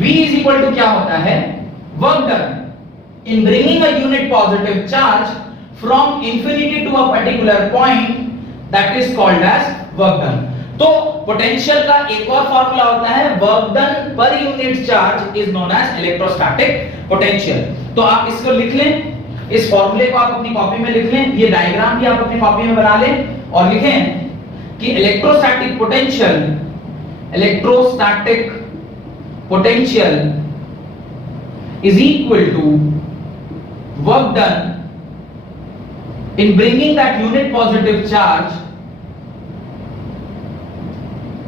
V is equal to क्या होता है? Work done in bringing a unit positive charge from infinity to a particular point, that is called as work done. तो potential का एक और formula होता है, work done per unit charge is known as electrostatic potential. तो आप इसको लिख लें, इस फॉर्मूले को आप अपनी कॉपी में लिख लें, ये डायग्राम भी आप अपनी कॉपी में बना लें और लिखें कि electrostatic potential is equal to work done in bringing that unit positive charge।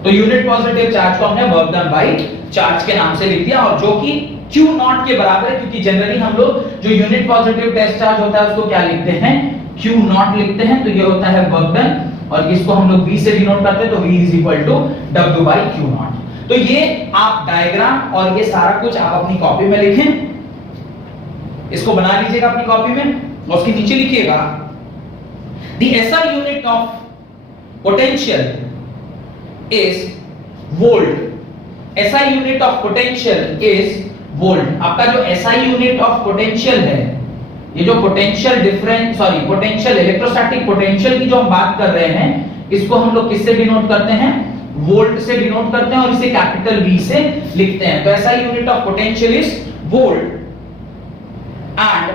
तो यूनिट पॉजिटिव चार्ज को हमने वर्क डन बाय चार्ज के नाम से लिख दिया, और जो कि Q नॉट के बराबर है, क्योंकि जनरली हम लोग जो यूनिट पॉजिटिव टेस्ट चार्ज होता है उसको क्या लिखते हैं? Q नॉट लिखते हैं। तो ये होता है वर्क डन, और इसको हम लोग V से डिनोट करते हैं, तो V is equal to W by Q naught. तो ये आप डायग्राम और ये सारा कुछ आप अपनी कॉपी में लिखें, इसको बना लीजिएगा अपनी कॉपी में, और उसके नीचे लिखिएगा the SI unit of potential is volt। SI unit of potential is volt। आपका जो SI unit of potential है, ये जो पोटेंशियल पोटेंशियल इलेक्ट्रोस्टैटिक पोटेंशियल की जो हम बात कर रहे हैं, इसको हम लोग किससे डिनोट करते हैं? वोल्ट से डिनोट करते हैं, और इसे कैपिटल V से लिखते हैं। तो SI unit of potential is volt and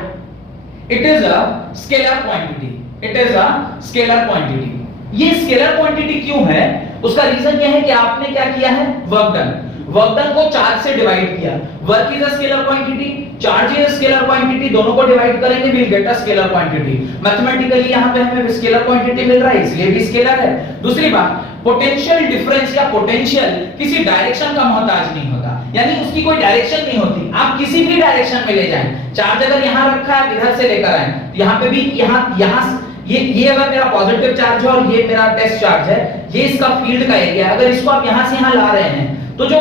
it is a scalar quantity। It is a scalar quantity। ये स्केलर क्वांटिटी क्यों है? उसका रीजन क्या है कि आपने क्या किया है? वर्क डन को चार्ज से डिवाइड किया। Work is a scalar quantity, charge is a scalar quantity, दोनों को डिवाइड करेंगे will get a scalar quantity. Mathematically यहां पे हमें स्केलर क्वांटिटी मिल रहा है, इसलिए भी स्केलर है। दूसरी बात, पोटेंशियल डिफरेंस या पोटेंशियल किसी डायरेक्शन का मोहताज नहीं होता, यानी उसकी कोई डायरेक्शन नहीं होती। आप किसी भी डायरेक्शन में ले जाएं, चार्ज अगर यहां रखा है इधर से लेकर आए, यहां पे भी यहां ये अगर मेरा पॉजिटिव चार्ज है और ये मेरा टेस्ट चार्ज है, ये इसका फील्ड का एरिया, अगर इसको आप यहां से यहां ला रहे हैं तो जो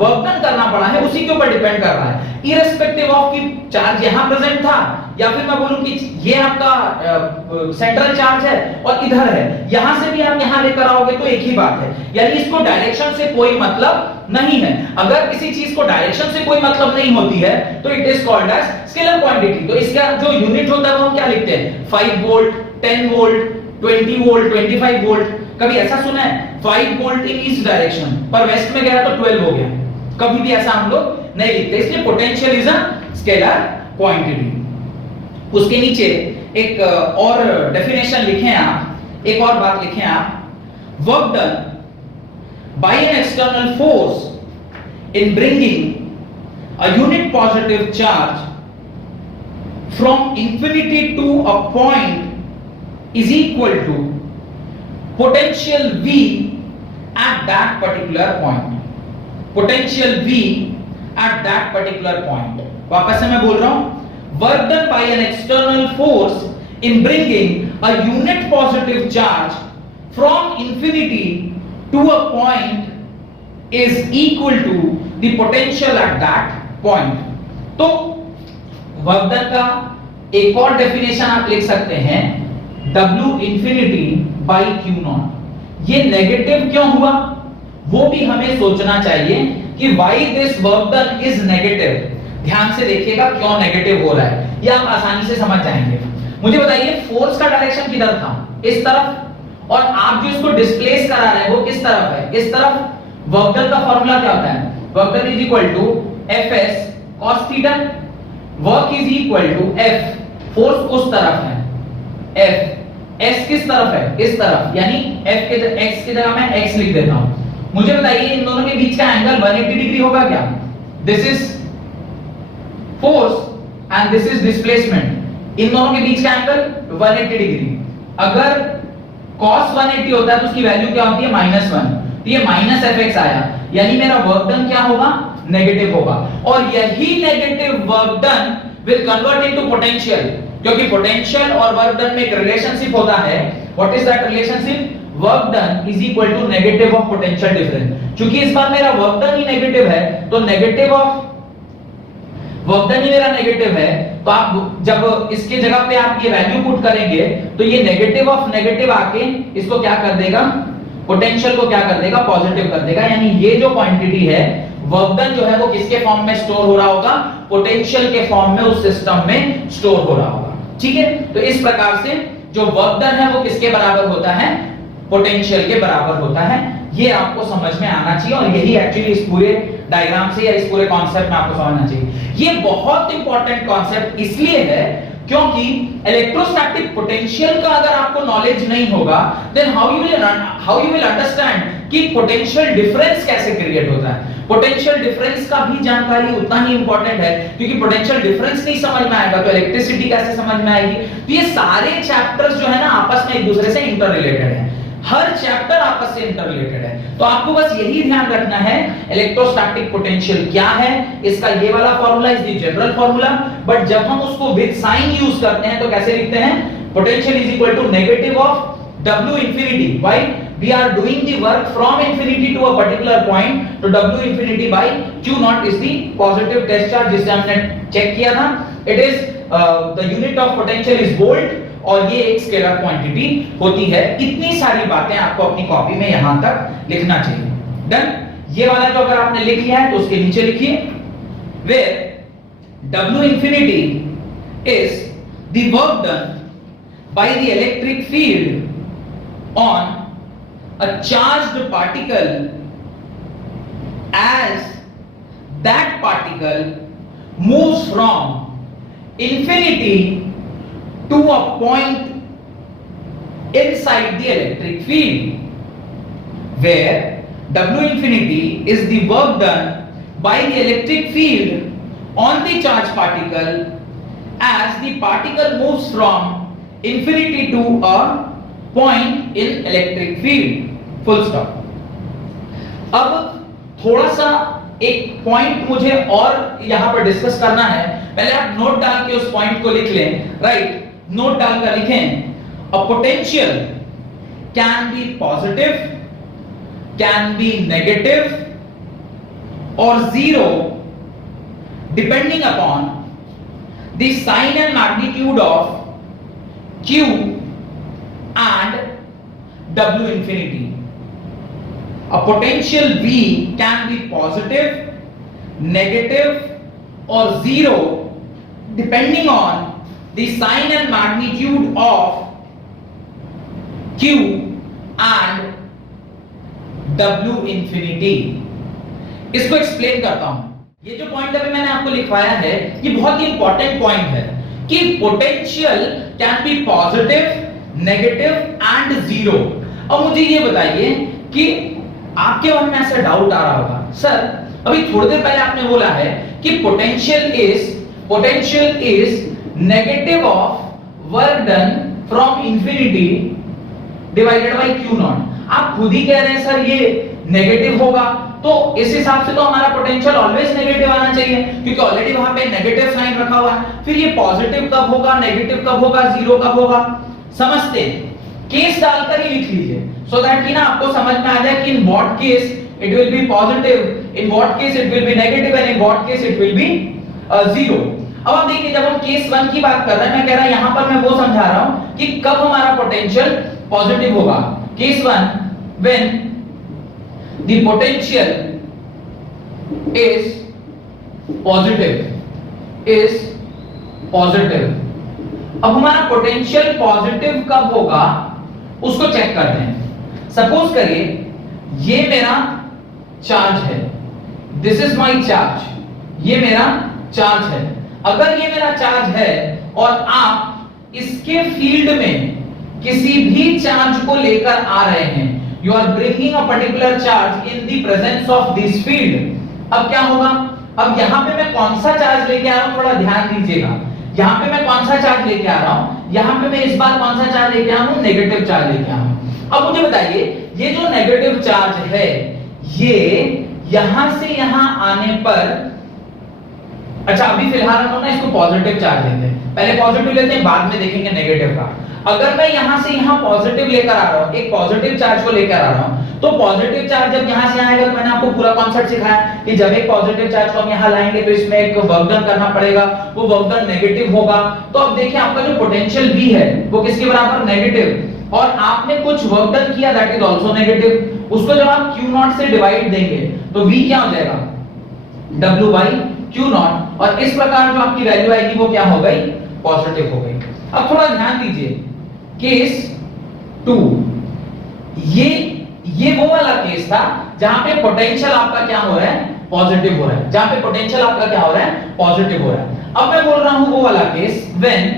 वर्क डन करना पड़ा है उसी के ऊपर डिपेंड कर रहा है, इररिस्पेक्टिव ऑफ कि चार्ज यहां प्रेजेंट था या फिर मैं बोलूं कि ये आपका सेंट्रल चार्ज है और इधर है, यहां से भी आप यहां लेकर आओगे तो एक ही बात है, यानी इसको डायरेक्शन से कोई मतलब नहीं है। अगर किसी चीज को डायरेक्शन से कोई मतलब नहीं होती है तो it is called as scalar quantity. तो इसका जो यूनिट होता है वो हम क्या लिखते हैं? 5 वोल्ट, 10 वोल्ट, 20 वोल्ट, 25 वोल्ट। कभी ऐसा सुना है 5 वोल्ट इन ईस्ट डायरेक्शन, पर वेस्ट में गया तो 12 हो गया? कभी भी ऐसा हम लोग नहीं लिखते, इसलिए potential is a scalar quantity. उसके नीचे एक और डेफिनेशन लिखें आप, एक और बात लिखें आप, work done by an external force in bringing a unit positive charge from infinity to a point is equal to potential V at that particular point। potential V at that particular point। वापस से मैं बोल रहा हूं, work done by an external force in bringing a unit positive charge from infinity to a point is equal to the potential at that point। तो work done का एक और डेफिनेशन आप लिख सकते हैं, W infinity by Q not. ये negative क्यों हुआ वो भी हमें सोचना चाहिए कि why this work done is negative। ध्यान से देखिएगा क्यों नेगेटिव हो रहा है, ये आप आसानी से समझ जाएंगे। मुझे बताइए फोर्स का डायरेक्शन किधर था? इस तरफ, और आप जो इसको डिस्प्लेस करा रहे हैं वो किस तरफ है? इस तरफ। वर्क डन का फार्मूला क्या होता है? Work done is equal to Fs cos theta, work is equal to F, force उस तरफ है, F, S किस तरफ है? इस तरफ, यानी F के x की जगह मैं x लिख देता हूं। मुझे बताइए इन दोनों के बीच का एंगल 180 डिग्री होगा क्या? This is force and this is displacement. इन दोनों के बीच का एंगल 180 डिग्री। अगर cos 180 होता है तो उसकी वैल्यू क्या होती है -1, तो ये -fx आया, यानी मेरा वर्क डन क्या होगा, नेगेटिव होगा। और यही negative work done will convert into potential, क्योंकि पोटेंशियल और वर्क डन में एक रिलेशनशिप होता है। What is that relationship? Work done is equal to negative of potential difference. क्योंकि इस बार मेरा वर्क डन ही नेगेटिव है, तो नेगेटिव ऑफ वर्क डन ही मेरा नेगेटिव है, तो आप जब इसके जगह पे आप ये वैल्यू पुट करेंगे तो ये नेगेटिव ऑफ नेगेटिव आके इसको क्या कर देगा, पोटेंशियल को क्या कर देगा, पॉजिटिव कर देगा। यानी ये जो क्वांटिटी है वर्क डन जो है वो किसके फॉर्म में स्टोर हो रहा होगा, पोटेंशियल के फॉर्म में उस सिस्टम में स्टोर हो रहा होगा। ठीक है, तो इस प्रकार से जो वर्क डन है वो किसके बराबर होता है, पोटेंशियल के बराबर होता है। ये आपको समझ में आना चाहिए और यही एक्चुअली इस पूरे डायग्राम से या इस पूरे कॉन्सेप्ट में आपको समझना चाहिए। ये बहुत इंपॉर्टेंट कॉन्सेप्ट इसलिए है क्योंकि इलेक्ट्रोस्टैटिक पोटेंशियल का अगर आपको नॉलेज नहीं होगा then how you will understand कि पोटेंशियल डिफरेंस कैसे क्रिएट होता है। पोटेंशियल डिफरेंस का भी जानकारी उतना ही इंपॉर्टेंट है, क्योंकि पोटेंशियल डिफरेंस नहीं समझ में आएगा तो इलेक्ट्रिसिटी कैसे समझ में आएगी। तो ये सारे चैप्टर्स जो है ना आपस में एक दूसरे से इंटर रिलेटेड है, हर चैप्टर आपस से इंटर रिलेटेड है। तो आपको बस यही ध्यान रखना है इलेक्ट्रोस्टैटिक पोटेंशियल क्या है, इसका ये वाला formula is the general formula, but जब हम उसको विद साइन यूज करते हैं तो कैसे लिखते हैं, potential is equal to negative of W infinity. Why? We are doing the work from infinity to a particular point, तो W infinity by Q naught is the positive test charge जिसे हमने check किया था। It is the unit of potential is volt और ये एक scalar quantity होती है। इतनी सारी बातें आपको अपनी कॉपी में यहां तक लिखना चाहिए। डन? ये वाला जो अगर आपने लिख लिया है तो उसके नीचे लिखिए where W infinity is the work done by the electric field on a charged particle as that particle moves from infinity to a point inside the electric field where W infinity is the work done by the electric field on the charged particle as the particle moves from infinity to a point in electric field, full stop। अब थोड़ा सा एक point मुझे और यहां पर discuss करना है, पहले आप नोट डाल के उस पॉइंट को लिख लें। राइट, नोट डालकर लिखें a potential can be positive, can be negative और zero depending upon the sign and magnitude of Q and W infinity। A potential V can be positive, negative or zero depending on the sign and magnitude of Q and W infinity। इसको explain करता हूं। ये जो point अभी मैंने आपको लिखवाया है ये बहुत ही इंपॉर्टेंट पॉइंट है कि potential can be positive, negative and zero. अब मुझे ये बताइए कि आपके मन में ऐसा डाउट आ रहा होगा, सर अभी थोड़ी देर पहले आपने बोला है कि potential is negative of work done from infinity divided by Q not. आप खुद ही कह रहे हैं सर ये नेगेटिव होगा, तो इस हिसाब से तो हमारा पोटेंशियल ऑलवेज नेगेटिव आना चाहिए क्योंकि ऑलरेडी वहां पे नेगेटिव साइन रखा हुआ है। फिर ये पॉजिटिव कब होगा, नेगेटिव कब होगा, जीरो कब होगा, समझते केस डालकर ही लिख लीजिए सो दैट कि ना आपको समझ में आ जाए कि in what case it will be positive, in what case it will be negative and in what case it will be zero. अब आप देखिए जब हम केस 1 की बात कर रहे हैं, मैं कह रहा यहां पर मैं वो समझा रहा हूं कि कब हमारा पोटेंशियल पॉजिटिव होगा। Case 1 when the potential is positive। अब हमारा पोटेंशियल पॉजिटिव कब होगा उसको चेक करते हैं। सपोज करिए ये मेरा चार्ज है, दिस इज माय चार्ज, ये मेरा चार्ज है। अगर ये मेरा चार्ज है और आप इसके फील्ड में किसी भी चार्ज को लेकर आ रहे हैं, you are bringing a particular charge in the presence of this field। अब क्या होगा, अब यहां पे मैं कौन सा चार्ज लेके आया हूं थोड़ा ध्यान दीजिएगा। यहां पे मैं कौन सा चार्ज लेके आ रहा हूं, यहां पे मैं इस बार कौन सा चार्ज लेके आ रहा हूं, नेगेटिव चार्ज लेके आ रहा हूं। अब मुझे बताइए ये जो नेगेटिव चार्ज है ये यहां से यहां आने पर, अच्छा अभी फिलहाल हम ना इसको पॉजिटिव चार्ज लेते हैं, पहले पॉजिटिव लेते हैं बाद में देखेंगे नेगेटिव का। अगर मैं यहां से यहां पॉजिटिव लेकर आ रहा हूं, एक पॉजिटिव चार्ज को लेकर आ रहा हूं, तो पॉजिटिव चार्ज जब यहां से आएगा तो मैंने आपको पूरा कॉन्सेप्ट सिखाया कि जब एक पॉजिटिव चार्ज को हम यहां लाएंगे तो इसमें एक वर्क डन करना पड़ेगा, वो वर्क डन नेगेटिव होगा। तो अब देखिए आपका जो पोटेंशियल V है वो किसके बराबर, नेगेटिव, और आपने कुछ वर्क डन किया दैट इज आल्सो नेगेटिव, उसको जब आप Q0 से डिवाइड देंगे तो V क्या हो जाएगा, W by Q0, और इस प्रकार जो आपकी वैल्यू आएगी वो क्या हो गई, पॉजिटिव हो गई। अब थोड़ा ध्यान दीजिए केस 2, ये वो वाला केस था जहां पे पोटेंशियल आपका क्या हो रहा है, पॉजिटिव हो रहा है, जहां पे पोटेंशियल आपका क्या हो रहा है, पॉजिटिव हो रहा है। अब मैं बोल रहा हूं वो वाला case when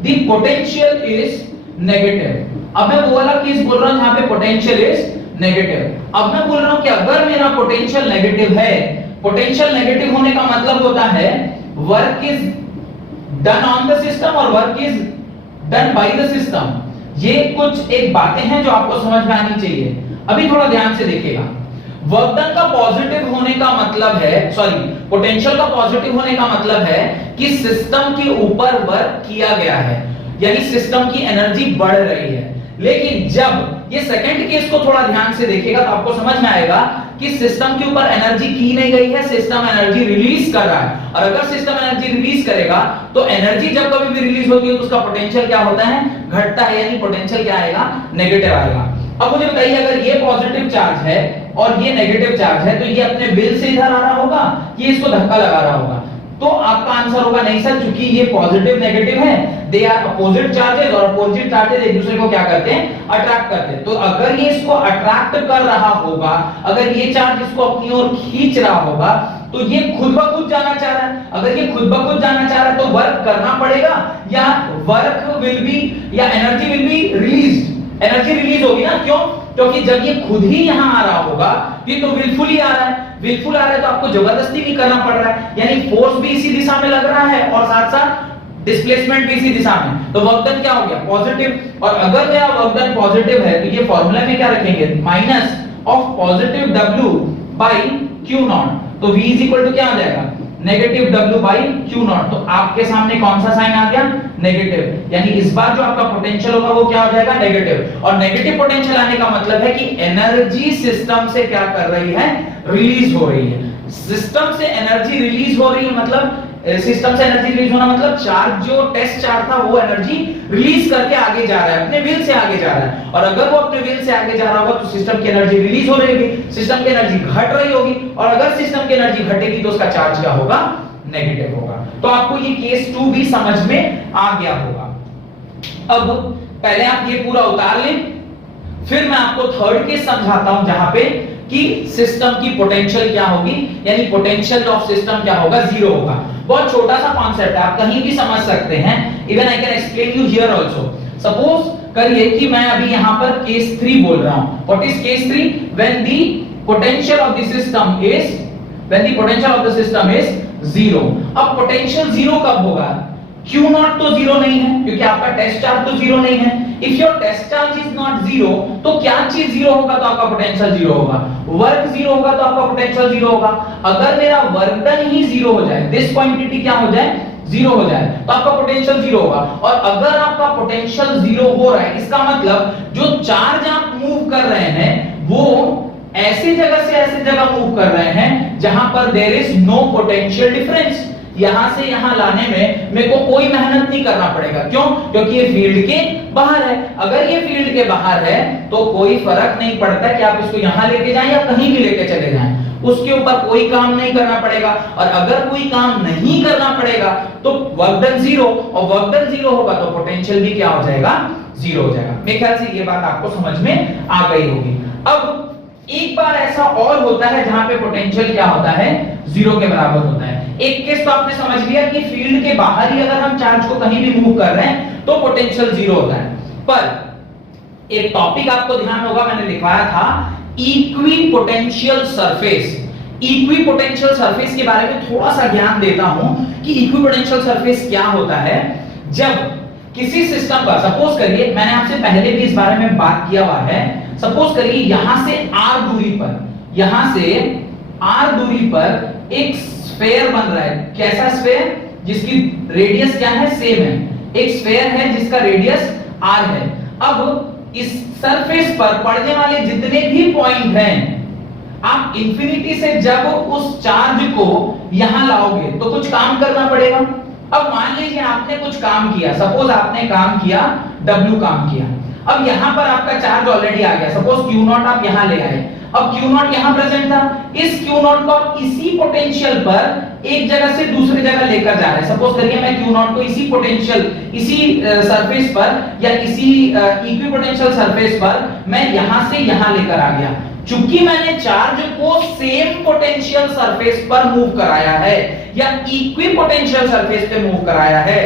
the potential is negative. अब मैं वो वाला केस बोल रहा हूं जहां पे पोटेंशियल इज नेगेटिव। अब मैं बोल रहा हूं कि अगर मेरा पोटेंशियल नेगेटिव है, पोटेंशियल नेगेटिव होने का मतलब होता है work is done on the system और work is done by the system. ये कुछ एक बातें हैं जो आपको समझ में आनी चाहिए। अभी थोड़ा ध्यान से देखिएगा, वर्क डन का पॉजिटिव होने का मतलब है, सॉरी पोटेंशियल का पॉजिटिव होने का मतलब है कि सिस्टम के ऊपर वर्क किया गया है, यानी सिस्टम की एनर्जी बढ़ रही है। लेकिन जब ये सेकंड केस को थोड़ा ध्यान से देखिएगा तो आपको समझ में आएगा कि सिस्टम के ऊपर एनर्जी की नहीं गई है, सिस्टम एनर्जी रिलीज कर रहा है। और अगर सिस्टम एनर्जी रिलीज करेगा तो एनर्जी जब कभी भी रिलीज होती है तो उसका पोटेंशियल क्या होता है, घटता है, यानी पोटेंशियल क्या आएगा, नेगेटिव आएगा। अब मुझे बताइए अगर ये पॉजिटिव चार्ज है और ये नेगेटिव चार्ज है तो ये अपने विल से इधर आ रहा होगा, ये इसको धक्का लगा रहा होगा, तो आपका आंसर होगा नहीं सर, क्योंकि ये पॉजिटिव नेगेटिव है, दे आर अपोजिट चार्जेस, और अपोजिट चार्जेस एक दूसरे को क्या करते हैं, अट्रैक्ट करते हैं। तो अगर ये इसको अट्रैक्ट कर रहा होगा, अगर ये चार्ज इसको अपनी ओर खींच रहा होगा, तो ये खुद ब खुद जाना चाह रहा है। अगर ये खुद ब खुद जाना चाह रहा है तो वर्क करना पड़ेगा, या वर्क विल बी, या energy will be released, energy release होगी ना, क्यों, क्योंकि जब ये खुद ही यहां आ रहा होगा, ये तो विलफुली आ रहा है, विलफुल आ रहा है तो आपको जबरदस्ती भी करना पड़ रहा है, यानी फोर्स भी इसी दिशा में लग रहा है और साथ साथ डिस्प्लेसमेंट भी इसी दिशा में, तो वर्क डन क्या हो गया, पॉजिटिव। और अगर मेरा वर्क डन पॉजिटिव है तो ये फार्मूला में क्या रखेंगे, minus of positive W by Q0, तो V इज इक्वल टू क्या आ जाएगा, नेगेटिव W बाय Q0। तो आपके सामने कौन सा साइन आ गया, नेगेटिव, यानी इस बार जो आपका पोटेंशियल होगा वो क्या हो जाएगा, नेगेटिव। और नेगेटिव पोटेंशियल आने का मतलब है कि एनर्जी सिस्टम से क्या कर रही है, रिलीज हो रही है। सिस्टम से एनर्जी रिलीज हो रही है मतलब, सिस्टम से एनर्जी रिलीज होना मतलब चार्ज, जो टेस्ट चार्ज था वो एनर्जी रिलीज करके आगे जा रहा है, अपने विल से आगे जा रहा है। और अगर वो अपने विल से आगे जा रहा होगा तो सिस्टम की एनर्जी रिलीज हो रही होगी, सिस्टम की एनर्जी घट रही होगी, और अगर सिस्टम की एनर्जी घटेगी तो उसका चार्ज क्या होगा, नेगेटिव होगा। तो आपको ये केस 2 भी समझ में आ गया होगा। अब पहले आप ये पूरा उतार लें, फिर मैं आपको थर्ड केस समझाता हूं जहां पे कि सिस्टम की पोटेंशियल क्या होगी, यानी पोटेंशियल ऑफ सिस्टम क्या होगा, जीरो होगा। बहुत छोटा सा कॉन्सेप्ट है, आप कहीं भी समझ सकते हैं, even I can explain you here also. Suppose करिए कि मैं अभी यहां पर केस 3 बोल रहा हूं। What is case 3, when the potential of the system is, when the potential of the system is zero. अब पोटेंशियल जीरो कब होगा, Q0 तो जीरो नहीं है क्योंकि आपका टेस्ट चार्ज तो जीरो नहीं है। If your test charge is not zero, तो क्या चीज जीरो होगा तो आपका पोटेंशियल जीरो होगा, वर्क जीरो होगा तो आपका पोटेंशियल जीरो होगा। अगर मेरा वर्क डन ही जीरो हो जाए, दिस क्वांटिटी क्या हो जाए, जीरो हो जाए, तो आपका पोटेंशियल जीरो होगा। और अगर आपका पोटेंशियल जीरो हो रहा है, इसका मतलब जो चार्ज आप मूव कर रहे हैं वो ऐसी जगह से ऐसी जगह मूव कर रहे हैं जहां पर there is no potential difference. यहां से यहां लाने में मेरे को कोई मेहनत नहीं करना पड़ेगा, क्यों, क्योंकि ये फील्ड के बाहर है। अगर ये फील्ड के बाहर है तो कोई फर्क नहीं पड़ता कि आप इसको यहां लेके जाएं या कहीं भी लेके चले जाएं, उसके ऊपर कोई काम नहीं करना पड़ेगा। और अगर कोई काम नहीं करना पड़ेगा तो वर्क डन जीरो, और वर्क डन जीरो होगा तो पोटेंशियल भी क्या हो जाएगा, जीरो हो जाएगा। मेरे ख्याल से ये बात आपको समझ में आ गई होगी। अब एक बार ऐसा और होता है जहां पे पोटेंशियल क्या होता है, जीरो के बराबर होता है। एक केस तो आपने समझ लिया कि फील्ड के बाहर ही अगर हम चार्ज को कहीं भी मूव कर रहे हैं तो पोटेंशियल जीरो होता है। पर एक टॉपिक आपको ध्यान होगा, मैंने लिखवाया था equi potential surface. Equipotential surface के बारे में थोड़ा सा ज्ञान देता हूं कि इक्विपोटेंशियल सरफेस क्या होता है। जब किसी सिस्टम का, सपोज करिए, मैंने आपसे पहले भी इस बारे में बात किया हुआ है, सपोज करिए यहां से r दूरी पर, यहां से r दूरी पर एक स्फीयर बन रहा है। कैसा स्फीयर? जिसकी रेडियस क्या है? सेम है। एक स्फीयर है जिसका रेडियस r है। अब इस सरफेस पर पड़ने वाले जितने भी पॉइंट हैं, आप इंफिनिटी से जब उस चार्ज को यहां लाओगे तो कुछ काम करना पड़ेगा। अब मान लीजिए आपने कुछ काम किया, सपोज आपने काम किया, W काम किया। अब यहां पर आपका चार्ज ऑलरेडी आ गया, सपोज Q0 आप यहां ले आए। अब Q0 यहां प्रेजेंट था, इस Q0 को आप इसी पोटेंशियल पर एक जगह से दूसरी जगह लेकर जा रहे हैं। सपोज करिए मैं Q0 को इसी पोटेंशियल, इसी सरफेस पर या इसी इक्विपोटेंशियल सरफेस पर मैं यहां से यहां लेकर आ गया। चूंकि मैंने चार्ज को सेम पोटेंशियल सरफेस पर मूव कराया है या इक्विपोटेंशियल सरफेस पे मूव कराया है,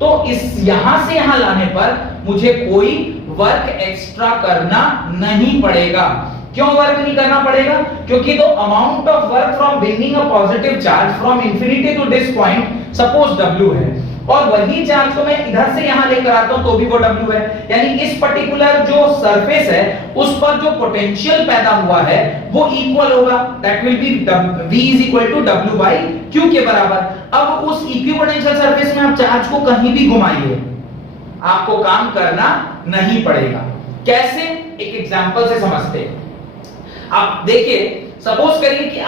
तो इस यहां से यहां लाने पर मुझे कोई वर्क एक्स्ट्रा करना नहीं पड़ेगा। क्यों वर्क नहीं करना पड़ेगा? क्योंकि the amount of work from bringing a positive charge from infinity to this point suppose W है, और वही चार्ज को मैं इधर से यहां लेकर आता हूं तो भी वो W है। यानी इस पर्टिकुलर जो सरफेस है उस पर जो पोटेंशियल पैदा हुआ है वो इक्वल होगा, that will be V is equal to W by Q के बराबर। अब उस इक्विपोटेंशियल सरफेस में आप चार्ज को कहीं भी घुमाइए, आपको काम करना नहीं पड़ेगा। कैसे? एक एग्जांपल से समझते हैं। आप देखिए, सपोज करिए कि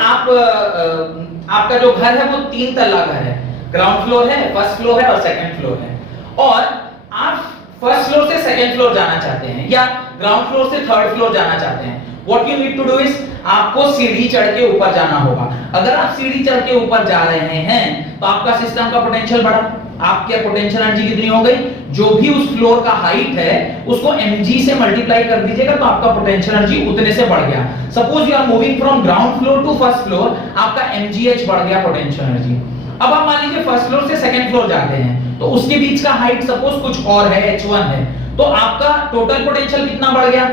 आपका जो घर है वो 3 तल्ला घर है, ग्राउंड फ्लोर है, फर्स्ट फ्लोर है और सेकंड फ्लोर है, और आप फर्स्ट फ्लोर से सेकंड फ्लोर जाना चाहते हैं या ग्राउंड फ्लोर से थर्ड फ्लोर जाना चाहते हैं। What you need to do is, आपको सीढ़ी चढ़ के ऊपर जाना होगा। अगर आप सीढ़ी चढ़ के ऊपर जा रहे हैं तो आपका सिस्टम का पोटेंशियल बढ़ा। आपके पोटेंशियल एनर्जी कितनी हो गई? जो भी उस फ्लोर का हाइट है उसको mg से मल्टीप्लाई कर दीजिएगा तो आपका पोटेंशियल एनर्जी उतने से बढ़ गया। Suppose you are moving from ground floor to first floor, आपका mgh बढ़ गया पोटेंशियल एनर्जी। अब आप मान लीजिए फर्स्ट फ्लोर से सेकंड फ्लोर जाते हैं तो उसके बीच का हाइट सपोज कुछ और है, h1 है, तो आपका टोटल पोटेंशियल कितना बढ़ गया?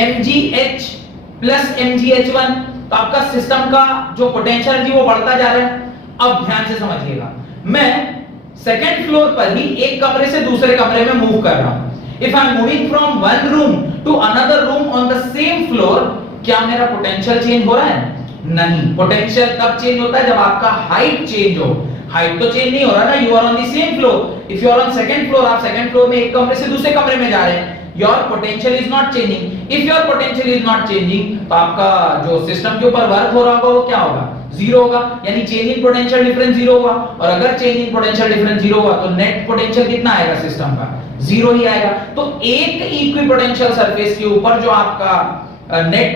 mgh plus mgh1। तो आपका सिस्टम का जो पोटेंशियल एनर्जी वो बढ़ता जा रहा है। अब ध्यान से समझिएगा, मैं सेकंड फ्लोर पर ही एक कमरे से दूसरे कमरे में मूव कर रहा हूं। If I am moving from one room to another room on the same floor, क्या मेरा पोटेंशियल चेंज हो रहा है? नहीं। पोटेंशियल तब चेंज होता है जब आपका हाइट चेंज हो। हाइट तो चेंज नहीं हो रहा ना, you are on the same floor. If you are on second floor, आप सेकंड फ्लोर में एक कमरे से दूसरे कमरे में जा रहे हैं, your potential is not changing. If your potential is not changing, तो आपका जो सिस्टम के ऊपर वर्क हो रहा होगा वो क्या होगा? जीरो होगा। यानी change in potential difference zero होगा, और अगर change in potential difference zero हुआ तो नेट पोटेंशियल कितना आएगा सिस्टम का? जीरो ही आएगा। तो एक इक्विपोटेंशियल सरफेस के ऊपर जो आपका नेट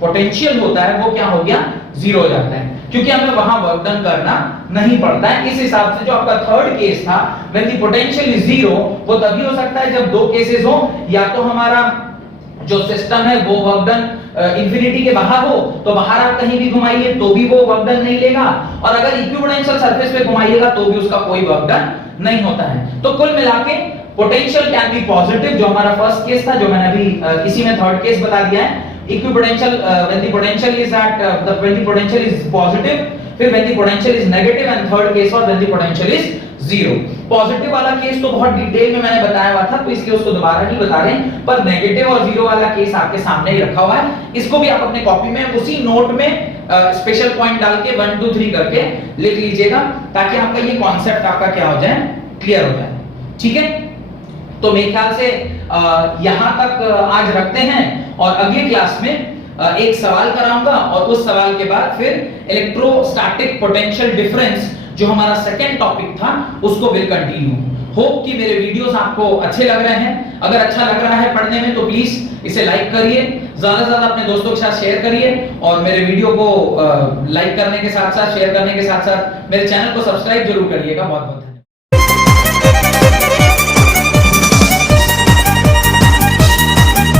पोटेंशियल होता है वो क्या हो गया? जीरो हो जाता है, क्योंकि हमें वहां वर्क डन करना नहीं पड़ता है। इस हिसाब से जो आपका थर्ड केस था when the potential is zero, वो तभी हो सकता है जब दो केसेस हो, या तो हमारा जो सिस्टम है वो वर्क डन इंफिनिटी के बाहर हो, तो बाहर आप कहीं भी घुमाइए तो भी वो वर्क डन नहीं लेगा, और अगर इक्विपोटेंशियल सरफेस पे घुमाइएगा तो भी उसका कोई वर्क डन नहीं होता है। तो कुल मिलाके पोटेंशियल कैन बी पॉजिटिव, जो हमारा फर्स्ट केस था, जो मैंने अभी इसी में थर्ड केस बता दिया है। Equipotential when the potential is at when the potential is positive, फिर when the potential is negative, and third case और when the potential is zero। Positive वाला केस तो बहुत डिटेल में मैंने बताया हुआ था, तो इसलिए उसको दोबारा नहीं बता रहे हैं, पर नेगेटिव और जीरो वाला केस आपके सामने ही रखा हुआ है। इसको भी आप अपने कॉपी में उसी नोट में स्पेशल पॉइंट डाल के 1 2 3 करके लिख लीजिएगा, ताकि आपका ये कॉन्सेप्ट आपका क्या हो जाए? क्लियर हो जाए। ठीक है, तो मेरे ख्याल से यहां तक आज रखते हैं, और अगली क्लास में एक सवाल कराऊंगा, और उस सवाल के बाद फिर इलेक्ट्रोस्टैटिक पोटेंशियल डिफरेंस जो हमारा सेकंड टॉपिक था उसको विल कंटिन्यू। होप कि मेरे वीडियोस आपको अच्छे लग रहे हैं। अगर अच्छा लग रहा है पढ़ने में तो प्लीज इसे लाइक करिए, ज्यादा से ज्यादा अपने दोस्तों के साथ शेयर करिए, और मेरे वीडियो को लाइक करने के साथ साथ, शेयर करने के साथ साथ मेरे चैनल को सब्सक्राइब जरूर करिएगा। बहुत बहुत